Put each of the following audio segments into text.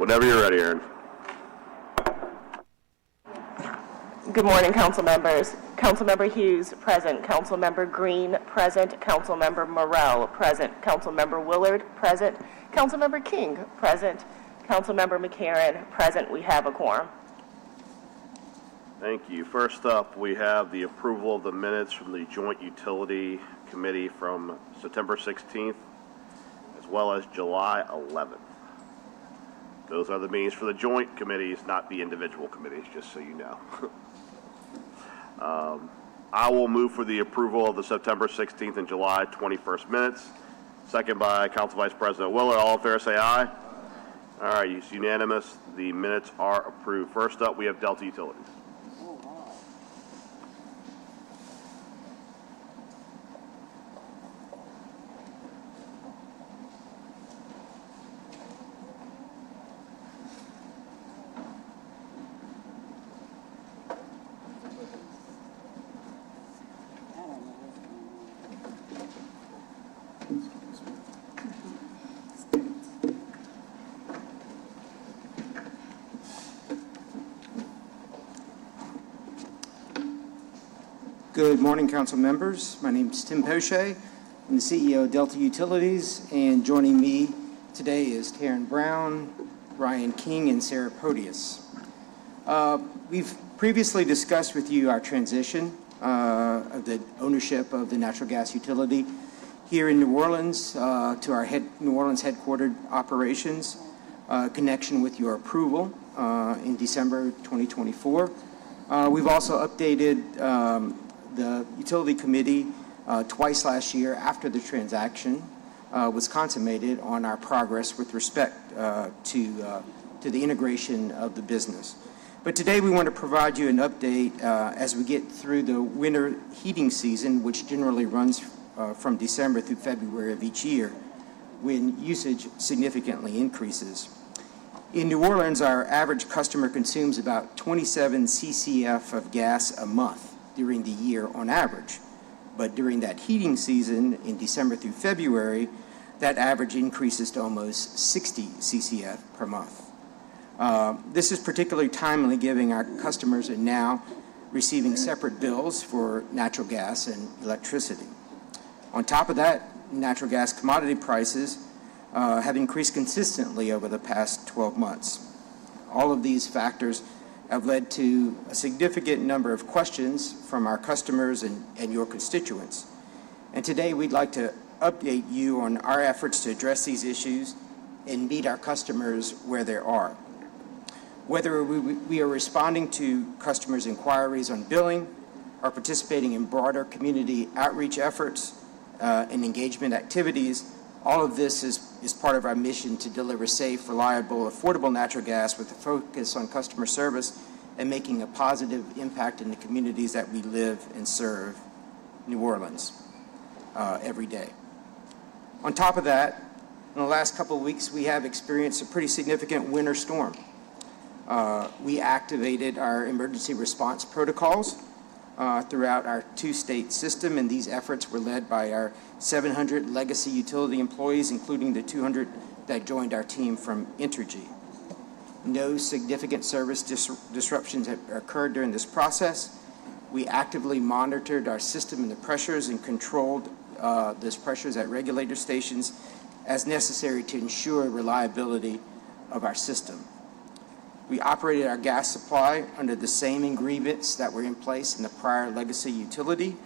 Whenever you're ready, Aaron. Good morning, council members. Councilmember Hughes, present. Councilmember Green, present. Councilmember Morrell, present. Councilmember Willard, present. Councilmember King, present. Councilmember McCarron, present. We have a quorum. Thank you. First up, we have the approval of the minutes from the Joint Utility Committee from September 16th, as well as July 11th. Those are the meetings for the joint committees, not the individual committees, just so you know. I will move for the approval of the September 16th and July 21st minutes. Second by Council Vice President Willard. All in favor say aye. All right, it's unanimous. The minutes are approved. First up, we have Delta Utilities. Good morning, council members. My name is Tim Poche. I'm the CEO of Delta Utilities, and joining me today is Taryn Brown, Ryan King, and Sarah Podius. We've previously discussed with you our transition of the ownership of the natural gas utility here in New Orleans to our New Orleans headquartered operations, connection with your approval in December 2024. We've also updated the utility committee twice last year after the transaction was consummated on our progress with respect to the integration of the business. But today we want to provide you an update as we get through the winter heating season, which generally runs from December through February of each year, when usage significantly increases. In New Orleans, our average customer consumes about 27 CCF of gas a month during the year on average. But during that heating season in December through February, that average increases to almost 60 CCF per month. This is particularly timely given our customers are now receiving separate bills for natural gas and electricity. On top of that, natural gas commodity prices have increased consistently over the past 12 months. All of these factors have led to a significant number of questions from our customers and your constituents. And today we'd like to update you on our efforts to address these issues and meet our customers where they are. Whether we are responding to customers' inquiries on billing or participating in broader community outreach efforts and engagement activities, all of this is part of our mission to deliver safe, reliable, affordable natural gas with a focus on customer service and making a positive impact in the communities that we live and serve New Orleans every day. On top of that, in the last couple of weeks, we have experienced a pretty significant winter storm. We activated our emergency response protocols throughout our two-state system, and these efforts were led by our 700 legacy utility employees, including the 200 that joined our team from Entergy. No significant service disruptions have occurred during this process. We actively monitored our system and the pressures and controlled those pressures at regulator stations as necessary to ensure reliability of our system. We operated our gas supply under the same agreements that were in place in the prior legacy utility,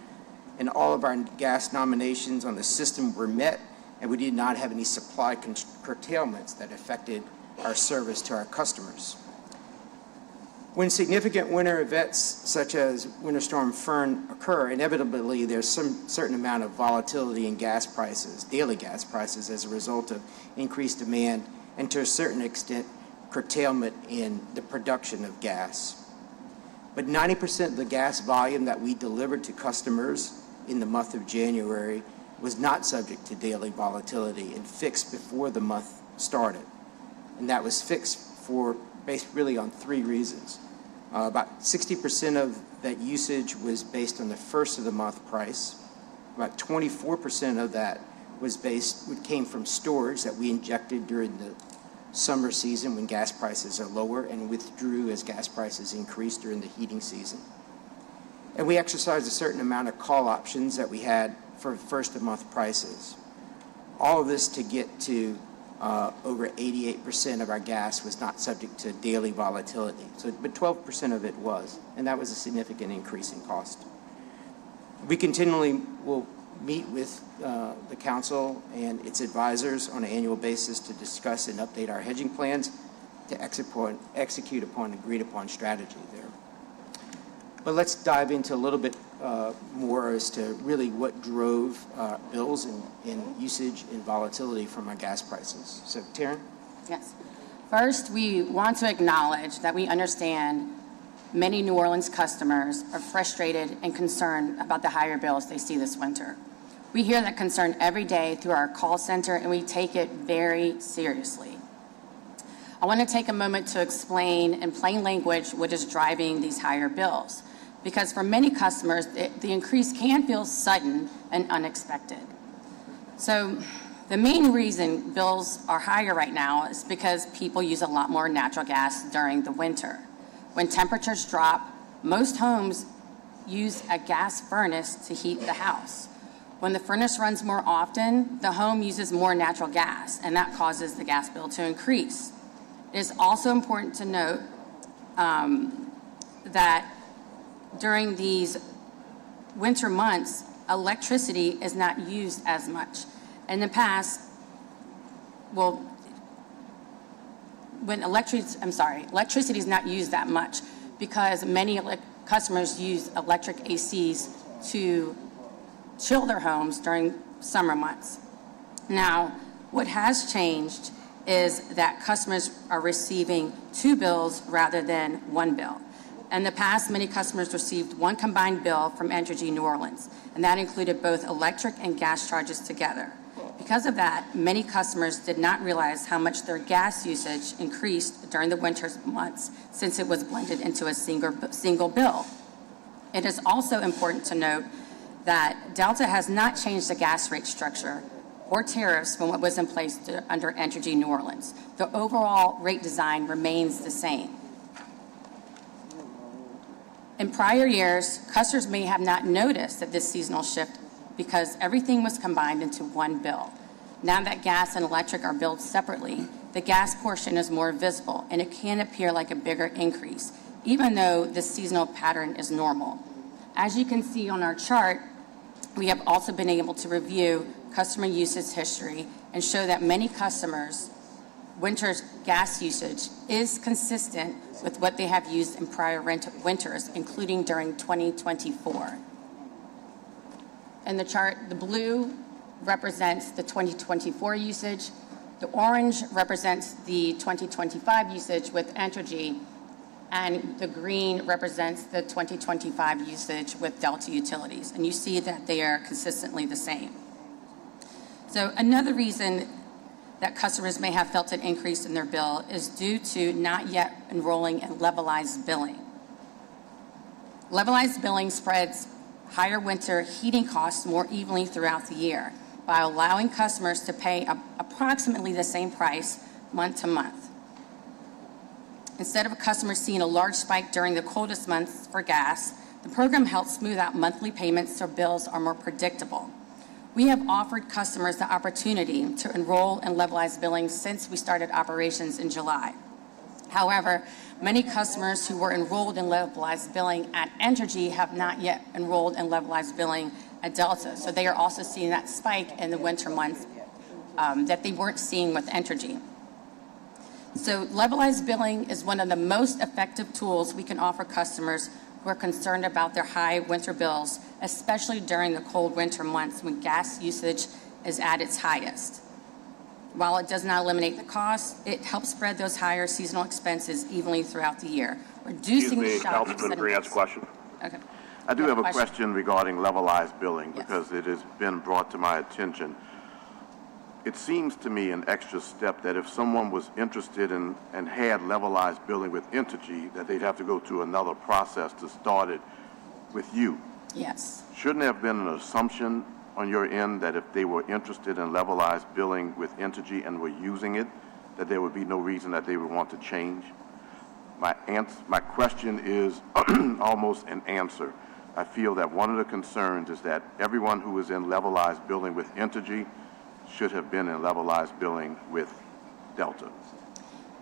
and all of our gas nominations on the system were met, and we did not have any supply curtailments that affected our service to our customers. When significant winter events such as Winter Storm Fern occur, inevitably there's some certain amount of volatility in gas prices, daily gas prices, as a result of increased demand and to a certain extent curtailment in the production of gas. But 90% of the gas volume that we delivered to customers in the month of January was not subject to daily volatility and fixed before the month started. And that was fixed based really on three reasons. About 60% of that usage was based on the first of the month price. About 24% of that came from storage that we injected during the summer season when gas prices are lower and withdrew as gas prices increased during the heating season. And we exercised a certain amount of call options that we had for first-of-month prices. All of this to get to over 88% of our gas was not subject to daily volatility. But 12% of it was, and that was a significant increase in cost. We continually will meet with the council and its advisors on an annual basis to discuss and update our hedging plans to execute upon agreed-upon strategy there. But let's dive into a little bit more as to really what drove bills and usage and volatility from our gas prices. So, Taryn? Yes. First, we want to acknowledge that we understand many New Orleans customers are frustrated and concerned about the higher bills they see this winter. We hear that concern every day through our call center, and we take it very seriously. I want to take a moment to explain in plain language what is driving these higher bills, because for many customers, the increase can feel sudden and unexpected. So the main reason bills are higher right now is because people use a lot more natural gas during the winter. When temperatures drop, most homes use a gas furnace to heat the house. When the furnace runs more often, the home uses more natural gas, and that causes the gas bill to increase. It is also important to note that during these winter months, electricity is not used as much. In the past, electricity is not used that much because many customers use electric ACs to chill their homes during summer months. Now, what has changed is that customers are receiving 2 bills rather than 1 bill. In the past, many customers received one combined bill from Entergy New Orleans, and that included both electric and gas charges together. Because of that, many customers did not realize how much their gas usage increased during the winter months since it was blended into a single bill. It is also important to note that Delta has not changed the gas rate structure or tariffs from what was in place under Entergy New Orleans. The overall rate design remains the same. In prior years, customers may have not noticed that this seasonal shift because everything was combined into one bill. Now that gas and electric are billed separately, the gas portion is more visible, and it can appear like a bigger increase, even though the seasonal pattern is normal. As you can see on our chart, we have also been able to review customer usage history and show that many customers' winter's gas usage is consistent with what they have used in prior winters, including during 2024. In the chart, the blue represents the 2024 usage, the orange represents the 2025 usage with Entergy, and the green represents the 2025 usage with Delta Utilities. And you see that they are consistently the same. So another reason that customers may have felt an increase in their bill is due to not yet enrolling in levelized billing. Levelized billing spreads higher winter heating costs more evenly throughout the year by allowing customers to pay approximately the same price month to month. Instead of a customer seeing a large spike during the coldest months for gas, the program helps smooth out monthly payments so bills are more predictable. We have offered customers the opportunity to enroll in levelized billing since we started operations in July. However, many customers who were enrolled in levelized billing at Entergy have not yet enrolled in levelized billing at Delta, so they are also seeing that spike in the winter months that they weren't seeing with Entergy. So levelized billing is one of the most effective tools we can offer customers who are concerned about their high winter bills, especially during the cold winter months when gas usage is at its highest. While it does not eliminate the cost, it helps spread those higher seasonal expenses evenly throughout the year, reducing the shock. Councilman Grant's question. Okay. I do have a question regarding levelized billing Yes. because it has been brought to my attention. It seems to me an extra step that if someone was interested in and had levelized billing with Entergy, that they'd have to go through another process to start it with you. Yes. Shouldn't there have been an assumption on your end that if they were interested in levelized billing with Entergy and were using it, that there would be no reason that they would want to change. My question is almost an answer. I feel that one of the concerns is that everyone who is in levelized billing with Entergy should have been in levelized billing with Delta.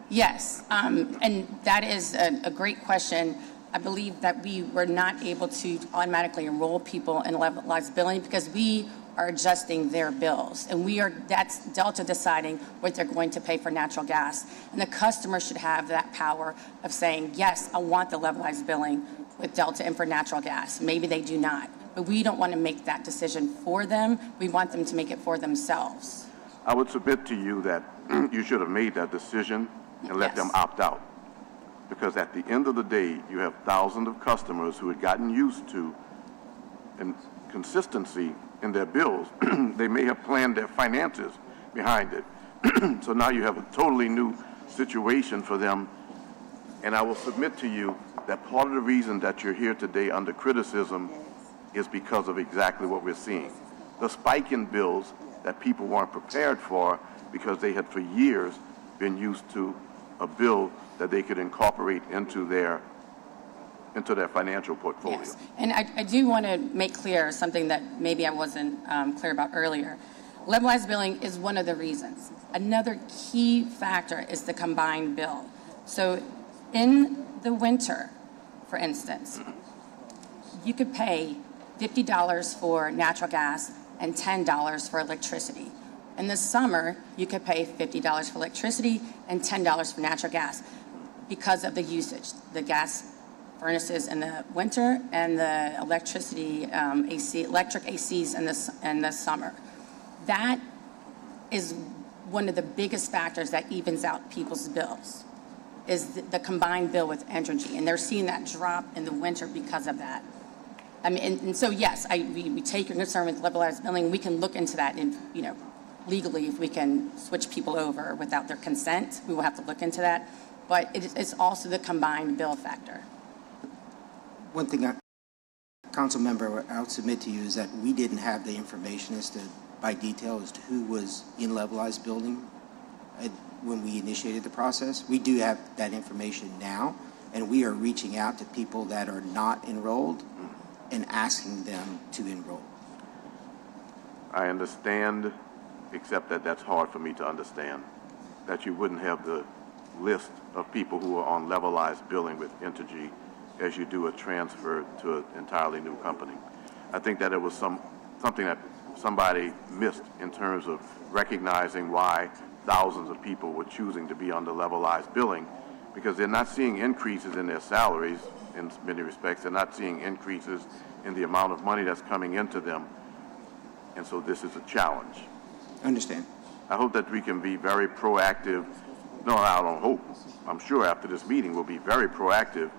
Yes, and that is a great question. I believe that we were not able to automatically enroll people in levelized billing because we are adjusting their bills. And that's Delta deciding what they're going to pay for natural gas. And the customer should have that power of saying, yes, I want the levelized billing with Delta and for natural gas. Maybe they do not. But we don't want to make that decision for them. We want them to make it for themselves. I would submit to you that you should have made that decision and let them opt out. Because at the end of the day, you have thousands of customers who had gotten used to consistency in their bills. They may have planned their finances behind it. So now you have a totally new situation for them. And I will submit to you that part of the reason that you're here today under criticism is because of exactly what we're seeing. The spike in bills that people weren't prepared for because they had for years been used to a bill that they could incorporate into their financial portfolio. Yes, and I do want to make clear something that maybe I wasn't clear about earlier. Levelized billing is one of the reasons. Another key factor is the combined bill. So in the winter, for instance, you could pay $50 for natural gas and $10 for electricity. In the summer, you could pay $50 for electricity and $10 for natural gas because of the usage, the gas furnaces in the winter and the electricity electric ACs in the summer. That is one of the biggest factors that evens out people's bills, is the combined bill with Entergy, and they're seeing that drop in the winter because of that. I mean, and so yes, we take your concern with levelized billing. We can look into that, and legally, if we can switch people over without their consent, we will have to look into that. But it's also the combined bill factor. One thing, Council Member, I'll submit to you is that we didn't have the information by detail as to who was in levelized billing when we initiated the process. We do have that information now, and we are reaching out to people that are not enrolled and asking them to enroll. I understand, except that that's hard for me to understand, that you wouldn't have the list of people who are on levelized billing with Entergy as you do a transfer to an entirely new company. I think that it was something that somebody missed in terms of recognizing why thousands of people were choosing to be on the levelized billing, because they're not seeing increases in their salaries in many respects. They're not seeing increases in the amount of money that's coming into them. And so this is a challenge. Understand. I hope that we can be very proactive. No, I don't hope. I'm sure after this meeting we'll be very proactive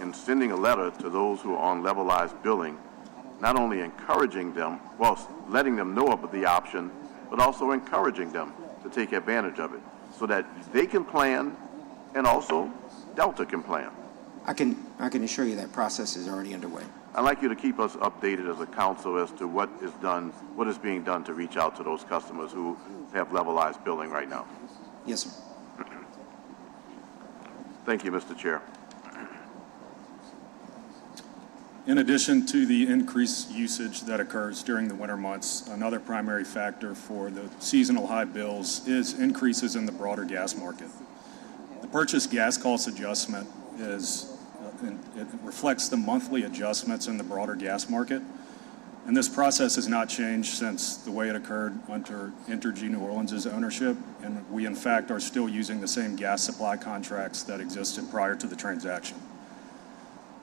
in sending a letter to those who are on levelized billing, not only encouraging them, well, letting them know about the option, but also encouraging them to take advantage of it so that they can plan and also Delta can plan. I can assure you that process is already underway. I'd like you to keep us updated as a council as to what is being done to reach out to those customers who have levelized billing right now. Yes, sir. Thank you, Mr. Chair. In addition to the increased usage that occurs during the winter months, another primary factor for the seasonal high bills is increases in the broader gas market. The purchase gas cost adjustment it reflects the monthly adjustments in the broader gas market. And this process has not changed since the way it occurred under Entergy New Orleans' ownership. And we, in fact, are still using the same gas supply contracts that existed prior to the transaction.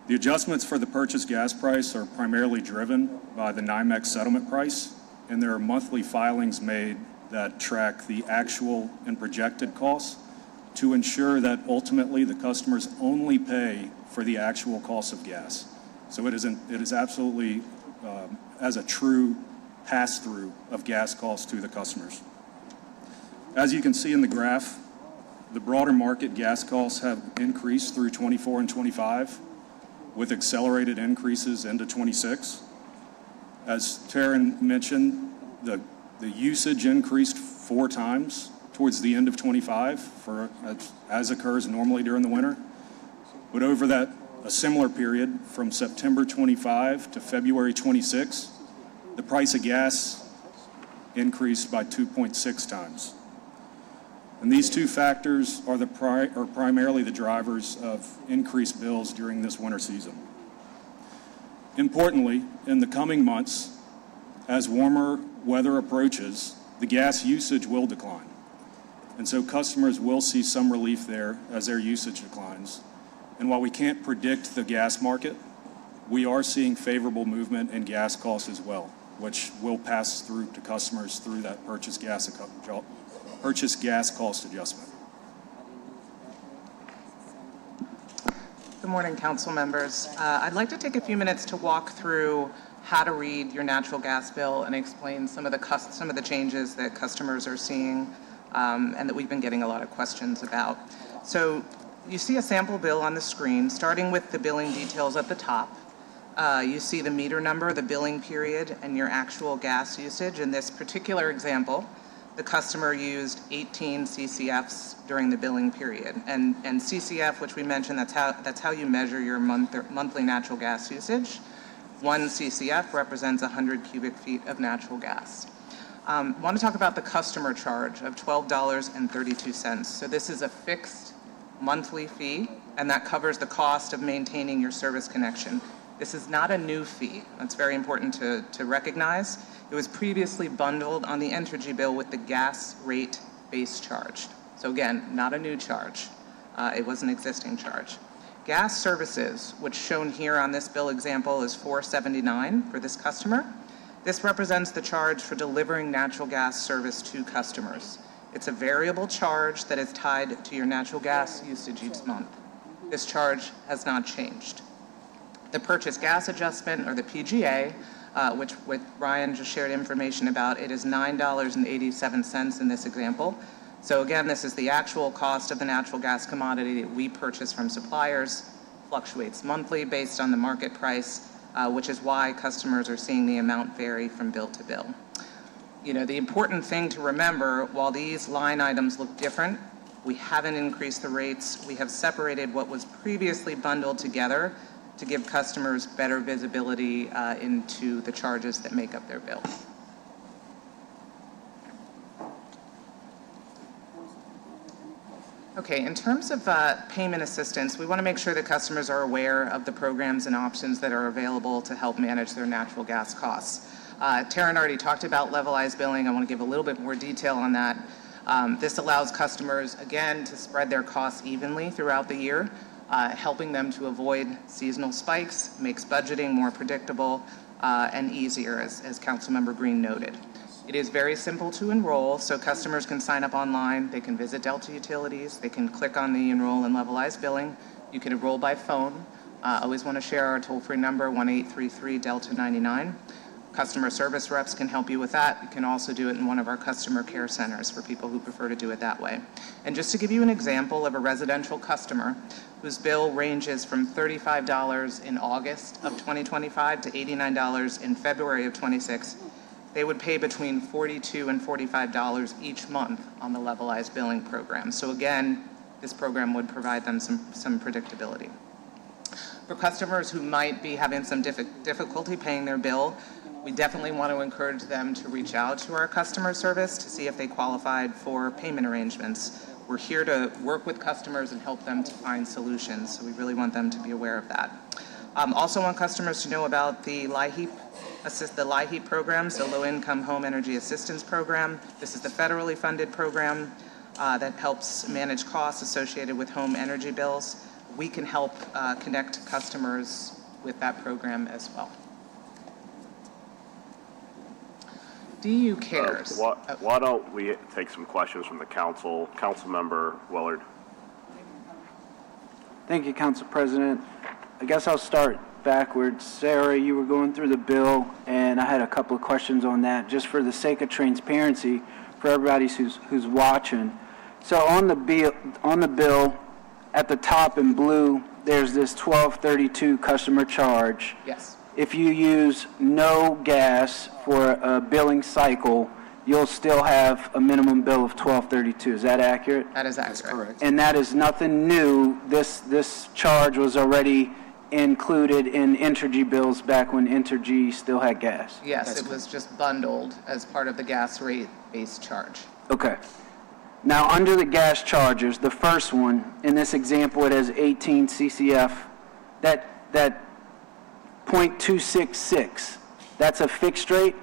The adjustments for the purchase gas price are primarily driven by the NYMEX settlement price, and there are monthly filings made that track the actual and projected costs to ensure that ultimately the customers only pay for the actual cost of gas. So it is absolutely as a true pass-through of gas costs to the customers. As you can see in the graph, the broader market gas costs have increased through 24 and 25, with accelerated increases into 26. As Taryn mentioned, the usage increased 4 times, towards the end of 25 as occurs normally during the winter. But over a similar period from September 25 to February 26, the price of gas increased by 2.6 times. And these two factors are primarily the drivers of increased bills during this winter season. Importantly, in the coming months, as warmer weather approaches, the gas usage will decline. And so customers will see some relief there as their usage declines. And while we can't predict the gas market, we are seeing favorable movement in gas costs as well, which will pass through to customers through that purchase gas cost adjustment. Good morning, council members. I'd like to take a few minutes to walk through how to read your natural gas bill and explain some of the changes that customers are seeing and that we've been getting a lot of questions about. So you see a sample bill on the screen, starting with the billing details at the top. You see the meter number, the billing period, and your actual gas usage. In this particular example, the customer used 18 CCFs during the billing period. And CCF, which we mentioned, that's how you measure your monthly natural gas usage. 1 CCF represents 100 cubic feet of natural gas. I want to talk about the customer charge of $12.32. So this is a fixed monthly fee, and that covers the cost of maintaining your service connection. This is not a new fee. That's very important to recognize. It was previously bundled on the Entergy bill with the gas rate base charge. So again, not a new charge. It was an existing charge. Gas services, which shown here on this bill example is $4.79 for this customer. This represents the charge for delivering natural gas service to customers. It's a variable charge that is tied to your natural gas usage each month. This charge has not changed. The purchase gas adjustment, or the PGA, which Ryan just shared information about, it is $9.87 in this example. So again, this is the actual cost of the natural gas commodity that we purchase from suppliers, fluctuates monthly based on the market price, which is why customers are seeing the amount vary from bill to bill. You know, the important thing to remember, while these line items look different, we haven't increased the rates. We have separated what was previously bundled together to give customers better visibility into the charges that make up their bill. Okay, in terms of payment assistance, we want to make sure that customers are aware of the programs and options that are available to help manage their natural gas costs. Taryn already talked about levelized billing. I want to give a little bit more detail on that. This allows customers, again, to spread their costs evenly throughout the year, helping them to avoid seasonal spikes, makes budgeting more predictable and easier, as Councilmember Green noted. It is very simple to enroll, so customers can sign up online. They can visit Delta Utilities. They can click on the Enroll in Levelized Billing. You can enroll by phone. Always want to share our toll-free number, 1-833-DELTA-99. Customer service reps can help you with that. You can also do it in one of our customer care centers for people who prefer to do it that way. And just to give you an example of a residential customer whose bill ranges from $35 in August of 2025 to $89 in February of 26, they would pay between $42 and $45 each month on the levelized billing program. So again, this program would provide them some predictability. For customers who might be having some difficulty paying their bill, we definitely want to encourage them to reach out to our customer service to see if they qualified for payment arrangements. We're here to work with customers and help them to find solutions, so we really want them to be aware of that. Also want customers to know about the LIHEAP program, so Low Income Home Energy Assistance Program. This is the federally funded program that helps manage costs associated with home energy bills. We can help connect customers with that program as well. DU Cares. Why don't we take some questions from the council? Councilmember Willard. Thank you, Council President. I guess I'll start backwards. Sarah, you were going through the bill, and I had a couple of questions on that, just for the sake of transparency for everybody who's watching. So on the bill, at the top in blue, there's this $12.32 customer charge. Yes. If you use no gas for a billing cycle, you'll still have a minimum bill of $12.32. Is that accurate? That is That's accurate. correct. And that is nothing new. This charge was already included in Entergy bills back when Entergy still had gas. Yes, it was just bundled as part of the gas rate-based charge. Okay. Now, under the gas charges, the first one, in this example, it has 18 CCF. That .266, that's a fixed rate?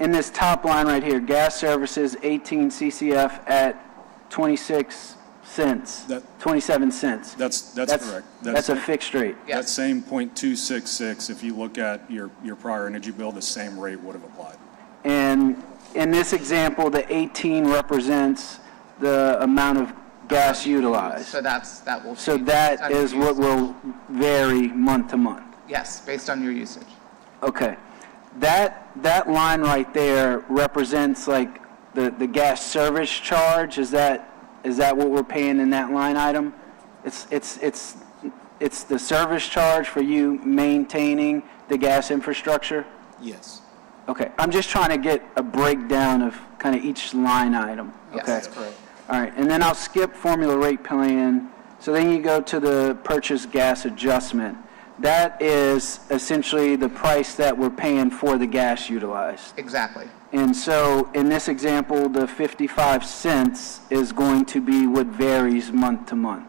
In this top line right here, gas services, 18 CCF at 26 cents, 27 cents. That's correct. That's a fixed rate. Yes. That same .266, if you look at your prior energy bill, the same rate would have applied. And in this example, the 18 represents the amount of gas utilized. So that will So change that based on your is what usage. will vary month to month. Yes, based on your usage. Okay. That line right there represents like the gas service charge. Is that what we're paying in that line item? It's the service charge for you maintaining the gas infrastructure? Yes. Okay. I'm just trying to get a breakdown of kind of each line item. Yes, Okay. that's correct. All right. And then I'll skip formula rate plan. So then you go to the purchase gas adjustment. That is essentially the price that we're paying for the gas utilized. Exactly. And so in this example, the 55 cents is going to be what varies month to month.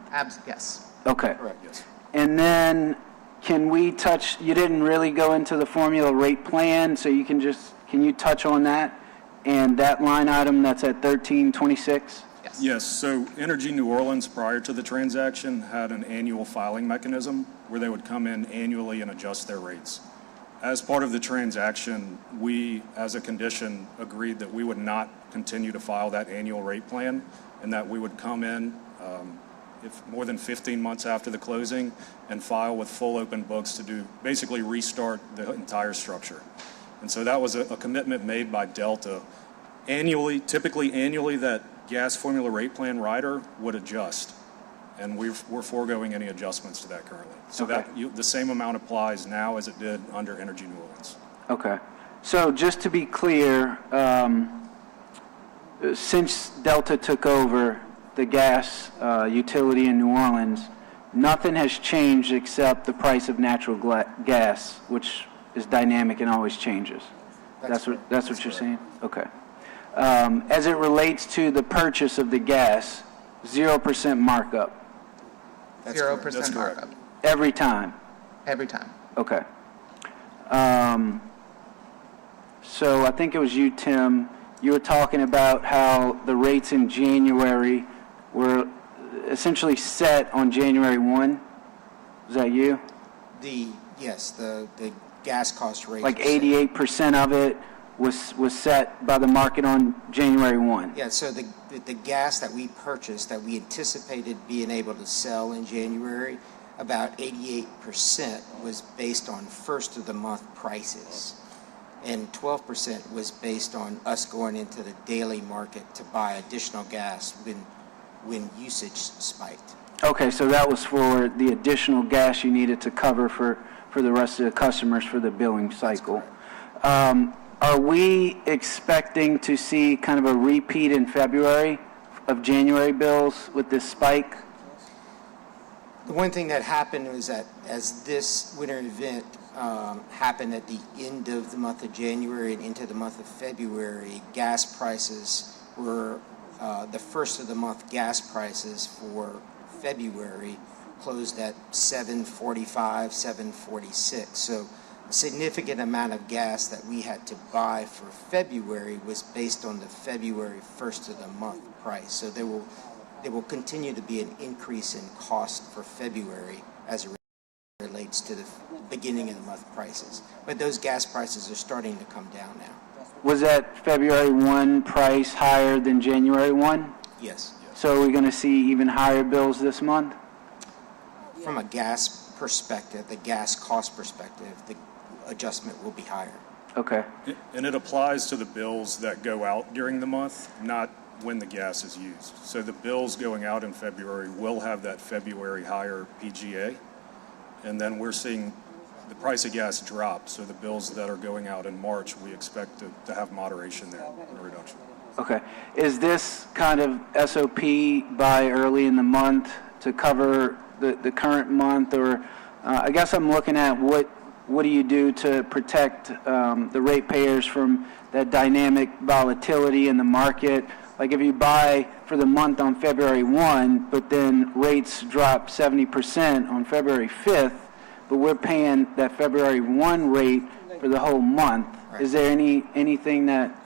Yes. Okay. Correct. Yes. And then can we touch, you didn't really go into the formula rate plan, so can you touch on that? And that line item that's at 1326? Yes. Yes, so Energy New Orleans, prior to the transaction, had an annual filing mechanism where they would come in annually and adjust their rates. As part of the transaction, we, as a condition, agreed that we would not continue to file that annual rate plan and that we would come in if more than 15 months after the closing and file with full open books to basically restart the entire structure. And so that was a commitment made by Delta. Typically annually, that gas formula rate plan rider would adjust, and we're foregoing any adjustments to that currently. So Okay. the same amount applies now as it did under Energy New Orleans. Okay. So just to be clear, since Delta took over the gas utility in New Orleans, nothing has changed except the price of natural gas, which is dynamic and always changes. That's what you're saying? Okay. As it relates to the purchase of the gas, 0% markup 0% That's correct. markup every time. every time. Okay. So I think it was you, Tim, you were talking about how the rates in January were essentially set on January 1. Was that you? Yes, the gas cost rate. Like 88% of it was set by the market on January 1. Yeah, so the gas that we purchased, that we anticipated being able to sell in January, about 88% was based on first of the month prices. And 12% was based on us going into the daily market to buy additional gas when usage spiked. Okay, so that was for the additional gas you needed to cover for the rest of the customers for the billing cycle. Are we expecting to see kind of a repeat in February of January bills with this spike? The one thing that happened was that as this winter event happened at the end of the month of January and into the month of February, gas prices were, the first of the month gas prices for February closed at $7.45, $7.46. So a significant amount of gas that we had to buy for February was based on the February first of the month price. So there will continue to be an increase in cost for February as it relates to the beginning of the month prices. But those gas prices are starting to come down now. Was that February 1 price higher than January 1? Yes. So are we going to see even higher bills this month? From a gas perspective, the gas cost perspective, the adjustment will be higher. Okay. And it applies to the bills that go out during the month, not when the gas is used. So the bills going out in February will have that February higher PGA. And then we're seeing the price of gas dropped, so the bills that are going out in March, we expect to have moderation there, a reduction. Okay. Is this kind of SOP by early in the month to cover the current month? Or I guess I'm looking at what do you do to protect the ratepayers from that dynamic volatility in the market? Like if you buy for the month on February 1, but then rates drop 70% on February 5th, but we're paying that February 1 rate for the whole month. Right. Is there anything that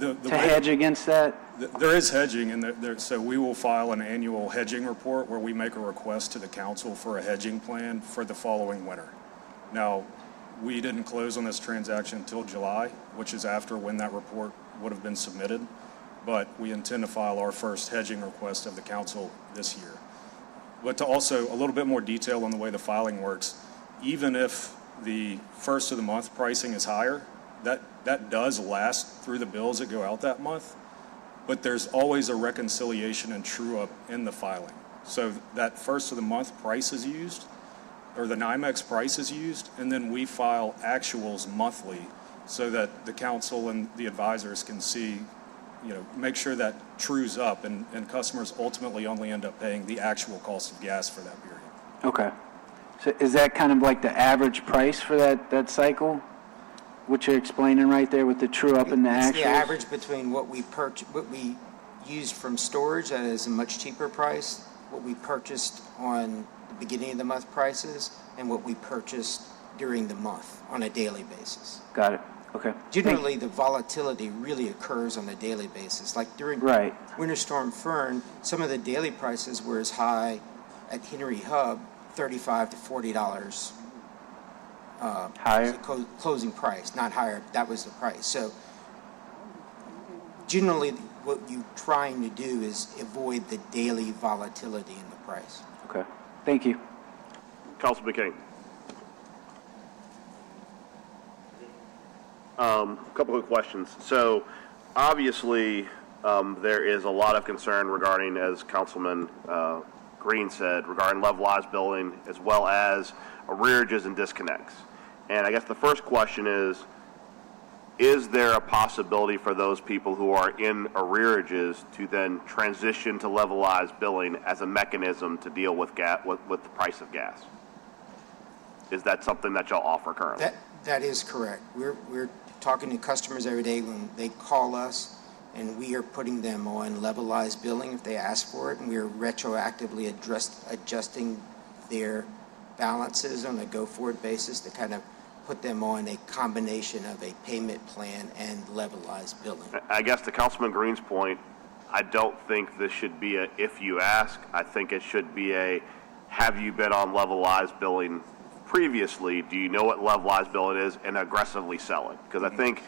to hedge against that? There is hedging, and so we will file an annual hedging report where we make a request to the council for a hedging plan for the following winter. Now, we didn't close on this transaction until July, which is after when that report would have been submitted, but we intend to file our first hedging request of the council this year. But to also, a little bit more detail on the way the filing works, even if the first of the month pricing is higher, that does last through the bills that go out that month, but there's always a reconciliation and true-up in the filing. So that first of the month price is used, or the NYMEX price is used, and then we file actuals monthly so that the council and the advisors can see, make sure that trues up, and customers ultimately only end up paying the actual cost of gas for that period. Okay. So is that kind of like the average price for that cycle? What you're explaining right there with the true up and the actuals? It's the average between what we used from storage, that is a much cheaper price, what we purchased on the beginning of the month prices, and what we purchased during the month on a daily basis. Got it. Okay. Generally, the volatility really occurs on a daily basis. Like during Winter Storm Fern, some of the daily prices were as high at Henry Hub, $35 to $40 higher closing price, not higher. That was the price. So generally, what you're trying to do is avoid the daily volatility in the price. Okay. Thank you. Councilman King. A couple of questions. So obviously, there is a lot of concern regarding, as Councilman Green said, regarding levelized billing as well as arrearages and disconnects. And I guess the first question is there a possibility for those people who are in arrearages to then transition to levelized billing as a mechanism to deal with the price of gas? Is that something that y'all offer currently? That is correct. We're talking to customers every day when they call us, and we are putting them on levelized billing if they ask for it, and we are retroactively adjusting their balances on a go-forward basis to kind of put them on a combination of a payment plan and levelized billing. I guess to Councilman Green's point, I don't think this should be a if you ask. I think it should be a have you been on levelized billing previously? Do you know what levelized billing is, and aggressively sell it? Because I think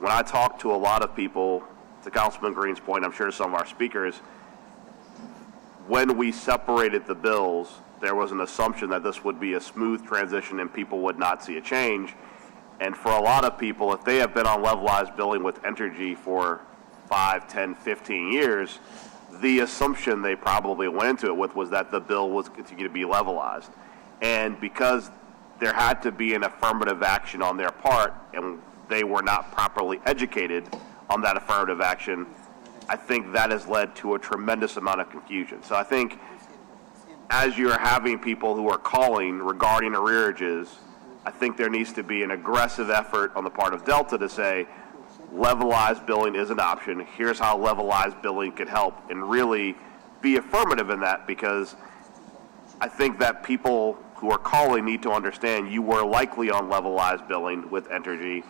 when I talk to a lot of people, to Councilman Green's point, I'm sure some of our speakers, when we separated the bills, there was an assumption that this would be a smooth transition and people would not see a change. And for a lot of people, if they have been on levelized billing with Entergy for 5, 10, 15 years, the assumption they probably went into it with was that the bill was continue to be levelized. And because there had to be an affirmative action on their part, and they were not properly educated on that affirmative action, I think that has led to a tremendous amount of confusion. So I think as you're having people who are calling regarding arrearages, I think there needs to be an aggressive effort on the part of Delta to say, levelized billing is an option. Here's how levelized billing could help, and really be affirmative in that, because I think that people who are calling need to understand you were likely on levelized billing with Entergy,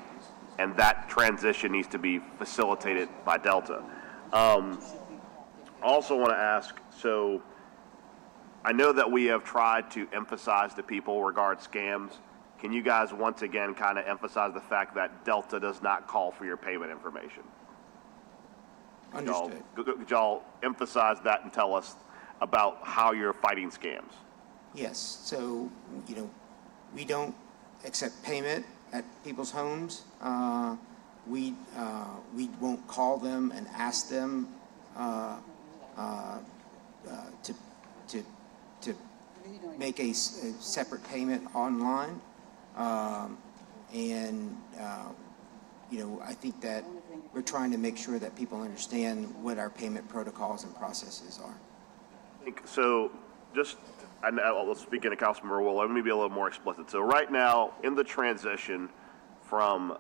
and that transition needs to be facilitated by Delta. Also want to ask, so I know that we have tried to emphasize to people regarding scams. Can you guys once again kind of emphasize the fact that Delta does not call for your payment information? Understood. Could y'all emphasize that and tell us about how you're fighting scams? Yes. So, we don't accept payment at people's homes. We won't call them and ask them to make a separate payment online. And, I think that we're trying to make sure that people understand what our payment protocols and processes are. So I'll speak into Councilmember Will. Let me be a little more explicit. So right now, in the transition from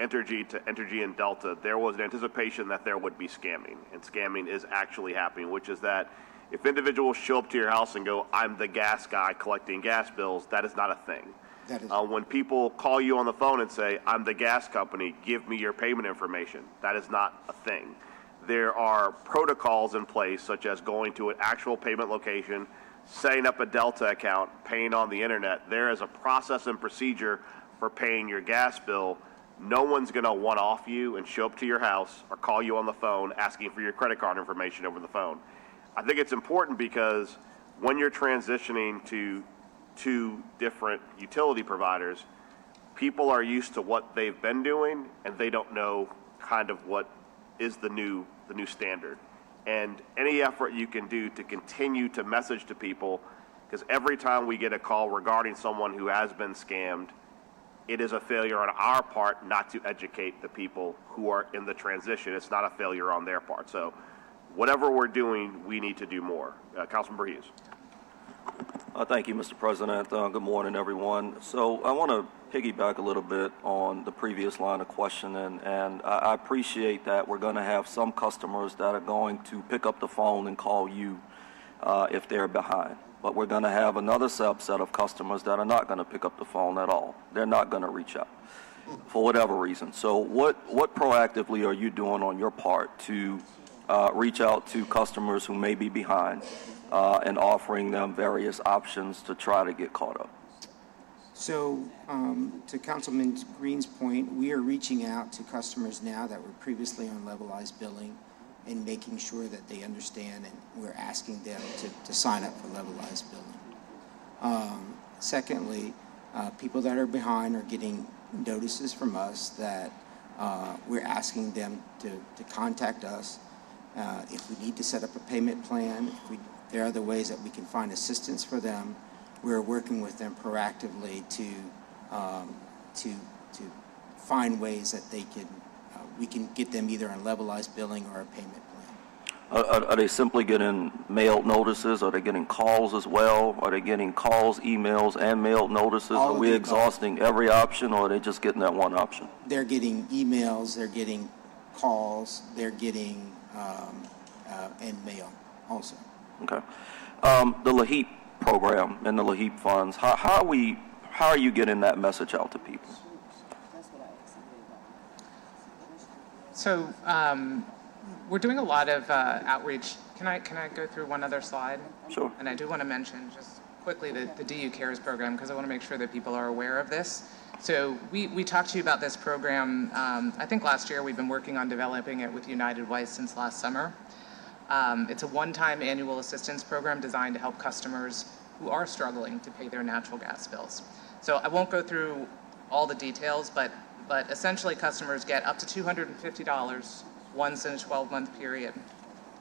Entergy to Entergy and Delta, there was an anticipation that there would be scamming, and scamming is actually happening, which is that if individuals show up to your house and go, "I'm the gas guy collecting gas bills," that is not a thing. That is When people call you on the phone and say, "I'm the gas company, give me your payment information," that is not a thing. There are protocols in place, such as going to an actual payment location, setting up a Delta account, paying on the internet. There is a process and procedure for paying your gas bill. No one's going to one-off you and show up to your house or call you on the phone asking for your credit card information over the phone. I think it's important because when you're transitioning to two different utility providers, people are used to what they've been doing, and they don't know kind of what is the new standard. And any effort you can do to continue to message to people, because every time we get a call regarding someone who has been scammed, it is a failure on our part not to educate the people who are in the transition. It's not a failure on their part. So whatever we're doing, we need to do more. Councilmember Hughes. Thank you, Mr. President. Good morning, everyone. So I want to piggyback a little bit on the previous line of questioning, and I appreciate that we're going to have some customers that are going to pick up the phone and call you if they're behind. But we're going to have another subset of customers that are not going to pick up the phone at all. They're not going to reach out for whatever reason. So what proactively are you doing on your part to reach out to customers who may be behind and offering them various options to try to get caught up? So, to Councilman Green's point, we are reaching out to customers now that were previously on levelized billing and making sure that they understand, and we're asking them to sign up for levelized billing. Secondly, people that are behind are getting notices from us that we're asking them to contact us if we need to set up a payment plan. If there are other ways that we can find assistance for them. We're working with them proactively to find ways that we can get them either on levelized billing or a payment plan. Are they simply getting mailed notices? Are they getting calls as well? Are they getting calls, emails, and mailed notices? Are we exhausting every option, or are they just getting that one option? They're getting emails, they're getting calls, they're getting and mail also. Okay. The LAHEAP program and the LAHEAP funds, how are you getting that message out to people? So we're doing a lot of outreach. Can I go through one other slide? Sure. And I do want to mention just quickly the DU Cares program, because I want to make sure that people are aware of this. So we talked to you about this program, I think last year. We've been working on developing it with United Way since last summer. It's a one-time annual assistance program designed to help customers who are struggling to pay their natural gas bills. So I won't go through all the details, but essentially customers get up to $250 once in a 12-month period.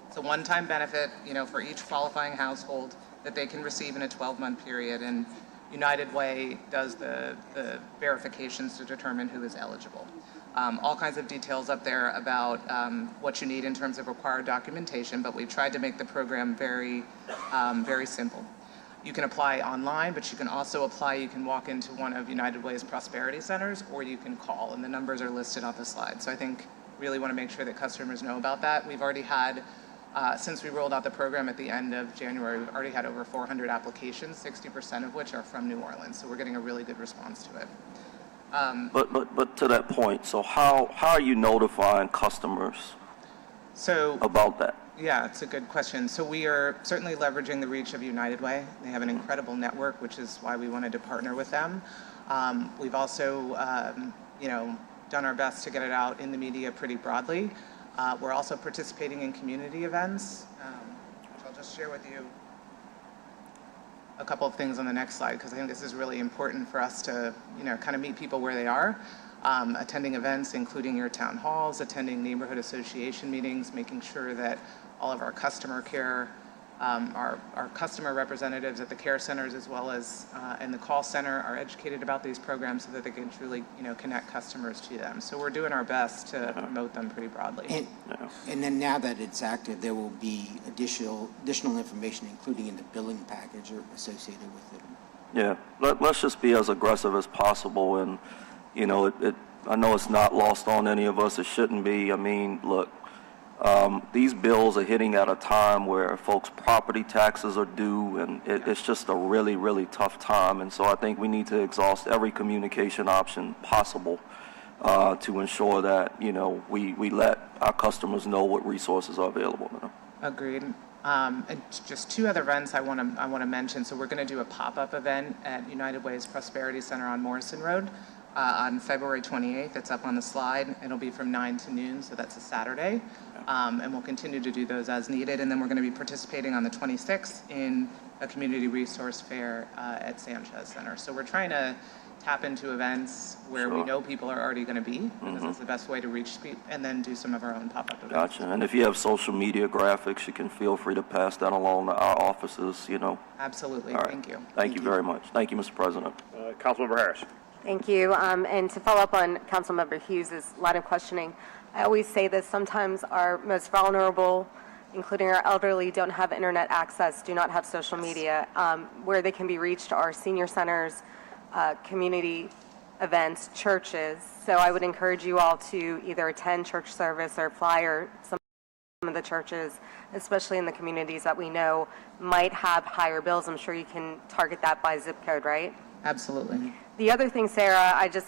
It's a one-time benefit, for each qualifying household that they can receive in a 12-month period, and United Way does the verifications to determine who is eligible. All kinds of details up there about what you need in terms of required documentation, but we've tried to make the program very, very simple. You can apply online, but you can also apply. You can walk into one of United Way's prosperity centers, or you can call, and the numbers are listed on the slide. So I think really want to make sure that customers know about that. We've already had, since we rolled out the program at the end of January, we've already had over 400 applications, 60% of which are from New Orleans. So we're getting a really good response to it. But to that point, so how are you notifying customers about that? Yeah, it's a good question. So we are certainly leveraging the reach of United Way. They have an incredible network, which is why we wanted to partner with them. We've also, done our best to get it out in the media pretty broadly. We're also participating in community events, which I'll just share with you a couple of things on the next slide, because I think this is really important for us to, kind of meet people where they are. Attending events, including your town halls, attending neighborhood association meetings, making sure that all of our customer care Our customer representatives at the care centers as well as in the call center are educated about these programs so that they can truly, connect customers to them. So we're doing our best to promote them pretty broadly. And then now that it's active, there will be additional information, including in the billing package or associated with it. Yeah, let's just be as aggressive as possible, and, I know it's not lost on any of us, it shouldn't be. I mean, look, these bills are hitting at a time where folks' property taxes are due, and it's just a really, really tough time, and so I think we need to exhaust every communication option possible to ensure that, we let our customers know what resources are available to them. Agreed. And just two other events I want to mention. So we're going to do a pop-up event at United Way's Prosperity Center on Morrison Road on February 28th. It's up on the slide. It'll be from 9 to noon, so that's a Saturday. And we'll continue to do those as needed. And then we're going to be participating on the 26th in a community resource fair at Sanchez Center. So we're trying to tap into events where we know people are already going to be, because it's the best way to reach people, and then do some of our own pop-up events. Gotcha. And if you have social media graphics, you can feel free to pass that along to our offices, Absolutely. All right. Thank you. Thank you very much. Thank you, Mr. President. Councilmember Harris. Thank you. And to follow up on Councilmember Hughes' line of questioning, I always say this, sometimes our most vulnerable, including our elderly, don't have internet access, do not have social media. Where they can be reached are senior centers, community events, churches. So I would encourage you all to either attend church service or flyer some of the churches, especially in the communities that we know might have higher bills. I'm sure you can target that by zip code, right? Absolutely. The other thing, Sarah, I just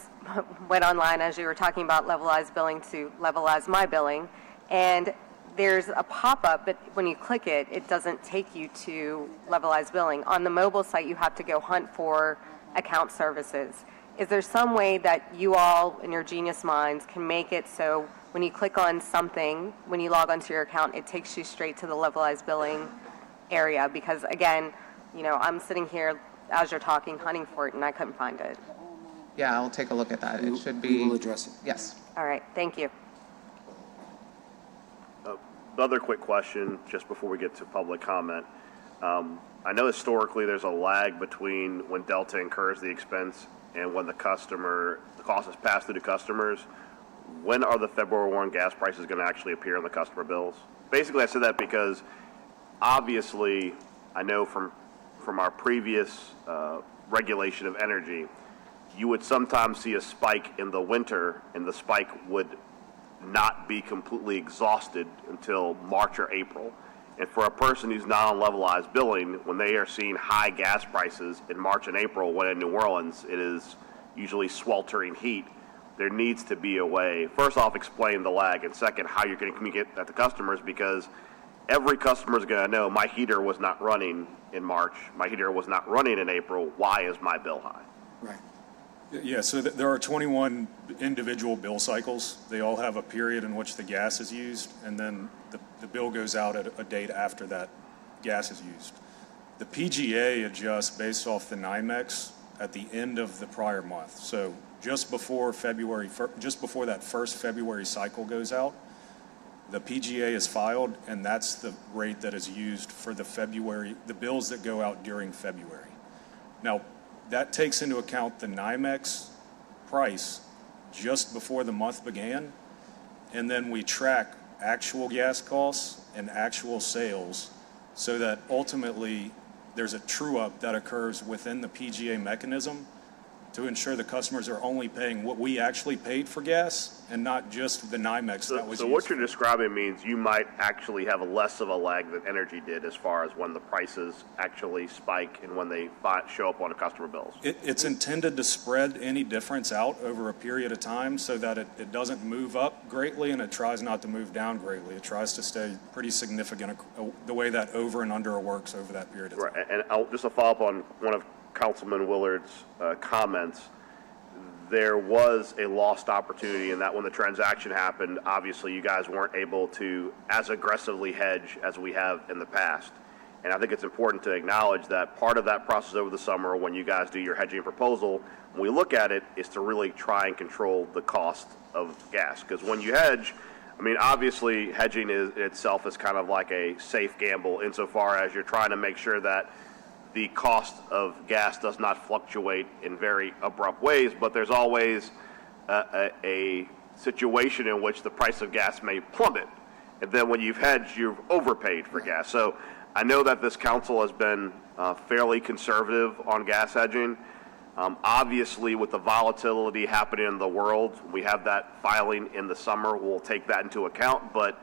went online as you were talking about levelized billing to levelize my billing, and there's a pop-up, but when you click it, it doesn't take you to levelized billing. On the mobile site, you have to go hunt for account services. Is there some way that you all, in your genius minds, can make it so when you click on something, when you log onto your account, it takes you straight to the levelized billing area? Because again, I'm sitting here as you're talking, hunting for it, and I couldn't find it. Yeah, I'll take a look at that. It should be. We will address it. Yes. All right, thank you. Another quick question, just before we get to public comment. I know historically there's a lag between when Delta incurs the expense and when the cost is passed through to customers. When are the February 1 gas prices going to actually appear on the customer bills? Basically, I said that because obviously I know from our previous regulation of energy, you would sometimes see a spike in the winter, and the spike would not be completely exhausted until March or April. And for a person who's not on levelized billing, when they are seeing high gas prices in March and April, when in New Orleans it is usually sweltering heat, there needs to be a way. First off, explain the lag, and second, how you're going to communicate that to customers, because every customer is going to know my heater was not running in March, my heater was not running in April, why is my bill high? Right. Yeah, so there are 21 individual bill cycles. They all have a period in which the gas is used, and then the bill goes out at a date after that gas is used. The PGA adjusts based off the NYMEX at the end of the prior month. So just before that first February cycle goes out, the PGA is filed, and that's the rate that is used for the bills that go out during February. Now, that takes into account the NYMEX price just before the month began, and then we track actual gas costs and actual sales so that ultimately there's a true-up that occurs within the PGA mechanism to ensure the customers are only paying what we actually paid for gas and not just the NYMEX that was used. So what you're describing means you might actually have less of a lag than energy did as far as when the prices actually spike and when they show up on the customer bills. It's intended to spread any difference out over a period of time so that it doesn't move up greatly and it tries not to move down greatly. It tries to stay pretty significant the way that over and under works over that period of time. Right, and just to follow up on one of Councilman Willard's comments, there was a lost opportunity in that when the transaction happened, obviously you guys weren't able to as aggressively hedge as we have in the past. And I think it's important to acknowledge that part of that process over the summer when you guys do your hedging proposal, when we look at it, is to really try and control the cost of gas. Because when you hedge, I mean, obviously, hedging itself is kind of like a safe gamble insofar as you're trying to make sure that the cost of gas does not fluctuate in very abrupt ways, but there's always a situation in which the price of gas may plummet. And then when you've hedged, you've overpaid for gas. So I know that this council has been fairly conservative on gas hedging. Obviously, with the volatility happening in the world, we have that filing in the summer. We'll take that into account. But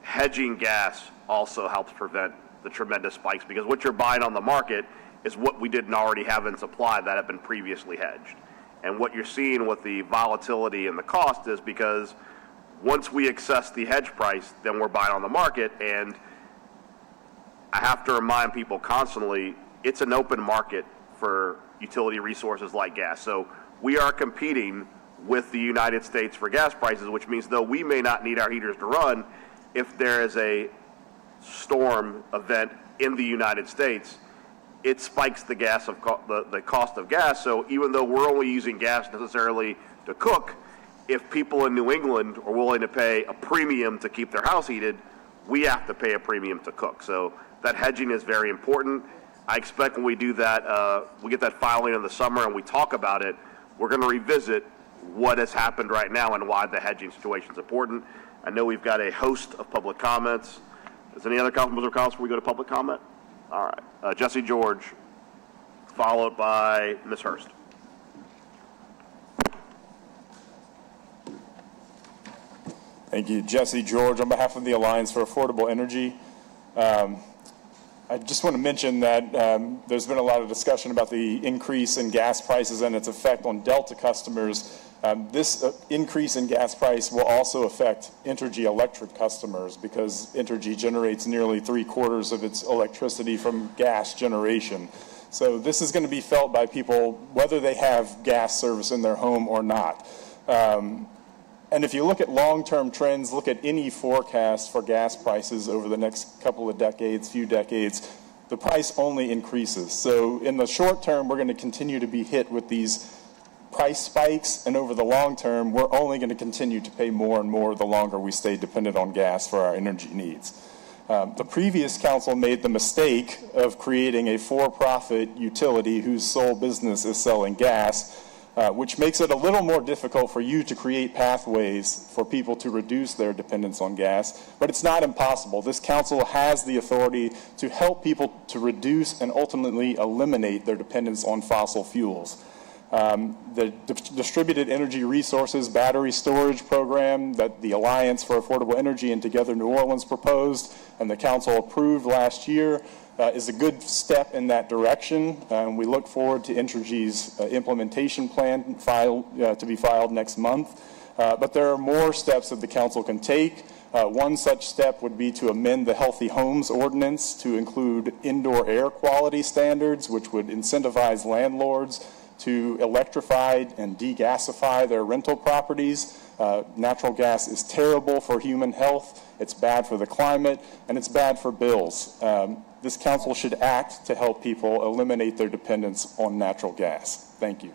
hedging gas also helps prevent the tremendous spikes, because what you're buying on the market is what we didn't already have in supply that had been previously hedged. And what you're seeing with the volatility and the cost is because once we access the hedge price, then we're buying on the market. And I have to remind people constantly, it's an open market for utility resources like gas. So we are competing with the United States for gas prices, which means though we may not need our heaters to run, if there is a storm event in the United States, it spikes the gas of the cost of gas. So even though we're only using gas necessarily to cook, if people in New England are willing to pay a premium to keep their house heated, we have to pay a premium to cook. So that hedging is very important. I expect when we do that, we get that filing in the summer and we talk about it, we're going to revisit what has happened right now and why the hedging situation is important. I know we've got a host of public comments. Is there any other comments or comments before we go to public comment? All right. Jesse George, followed by Ms. Hurst. Thank you. Jesse George on behalf of the Alliance for Affordable Energy. I just want to mention that there's been a lot of discussion about the increase in gas prices and its effect on Delta customers. This increase in gas price will also affect Entergy electric customers because Entergy generates nearly 3/4 of its electricity from gas generation. So this is going to be felt by people whether they have gas service in their home or not. And if you look at long-term trends, look at any forecast for gas prices over the next couple of decades, few decades, the price only increases. So in the short term, we're going to continue to be hit with these price spikes, and over the long term, we're only going to continue to pay more and more the longer we stay dependent on gas for our energy needs. The previous council made the mistake of creating a for-profit utility whose sole business is selling gas, which makes it a little more difficult for you to create pathways for people to reduce their dependence on gas, but it's not impossible. This council has the authority to help people to reduce and ultimately eliminate their dependence on fossil fuels. The Distributed Energy Resources Battery Storage Program that the Alliance for Affordable Energy and Together New Orleans proposed and the council approved last year is a good step in that direction. We look forward to Entergy's implementation plan to be filed next month. But there are more steps that the council can take. One such step would be to amend the Healthy Homes Ordinance to include indoor air quality standards, which would incentivize landlords to electrify and degasify their rental properties. Natural gas is terrible for human health, it's bad for the climate, and it's bad for bills. This council should act to help people eliminate their dependence on natural gas. Thank you.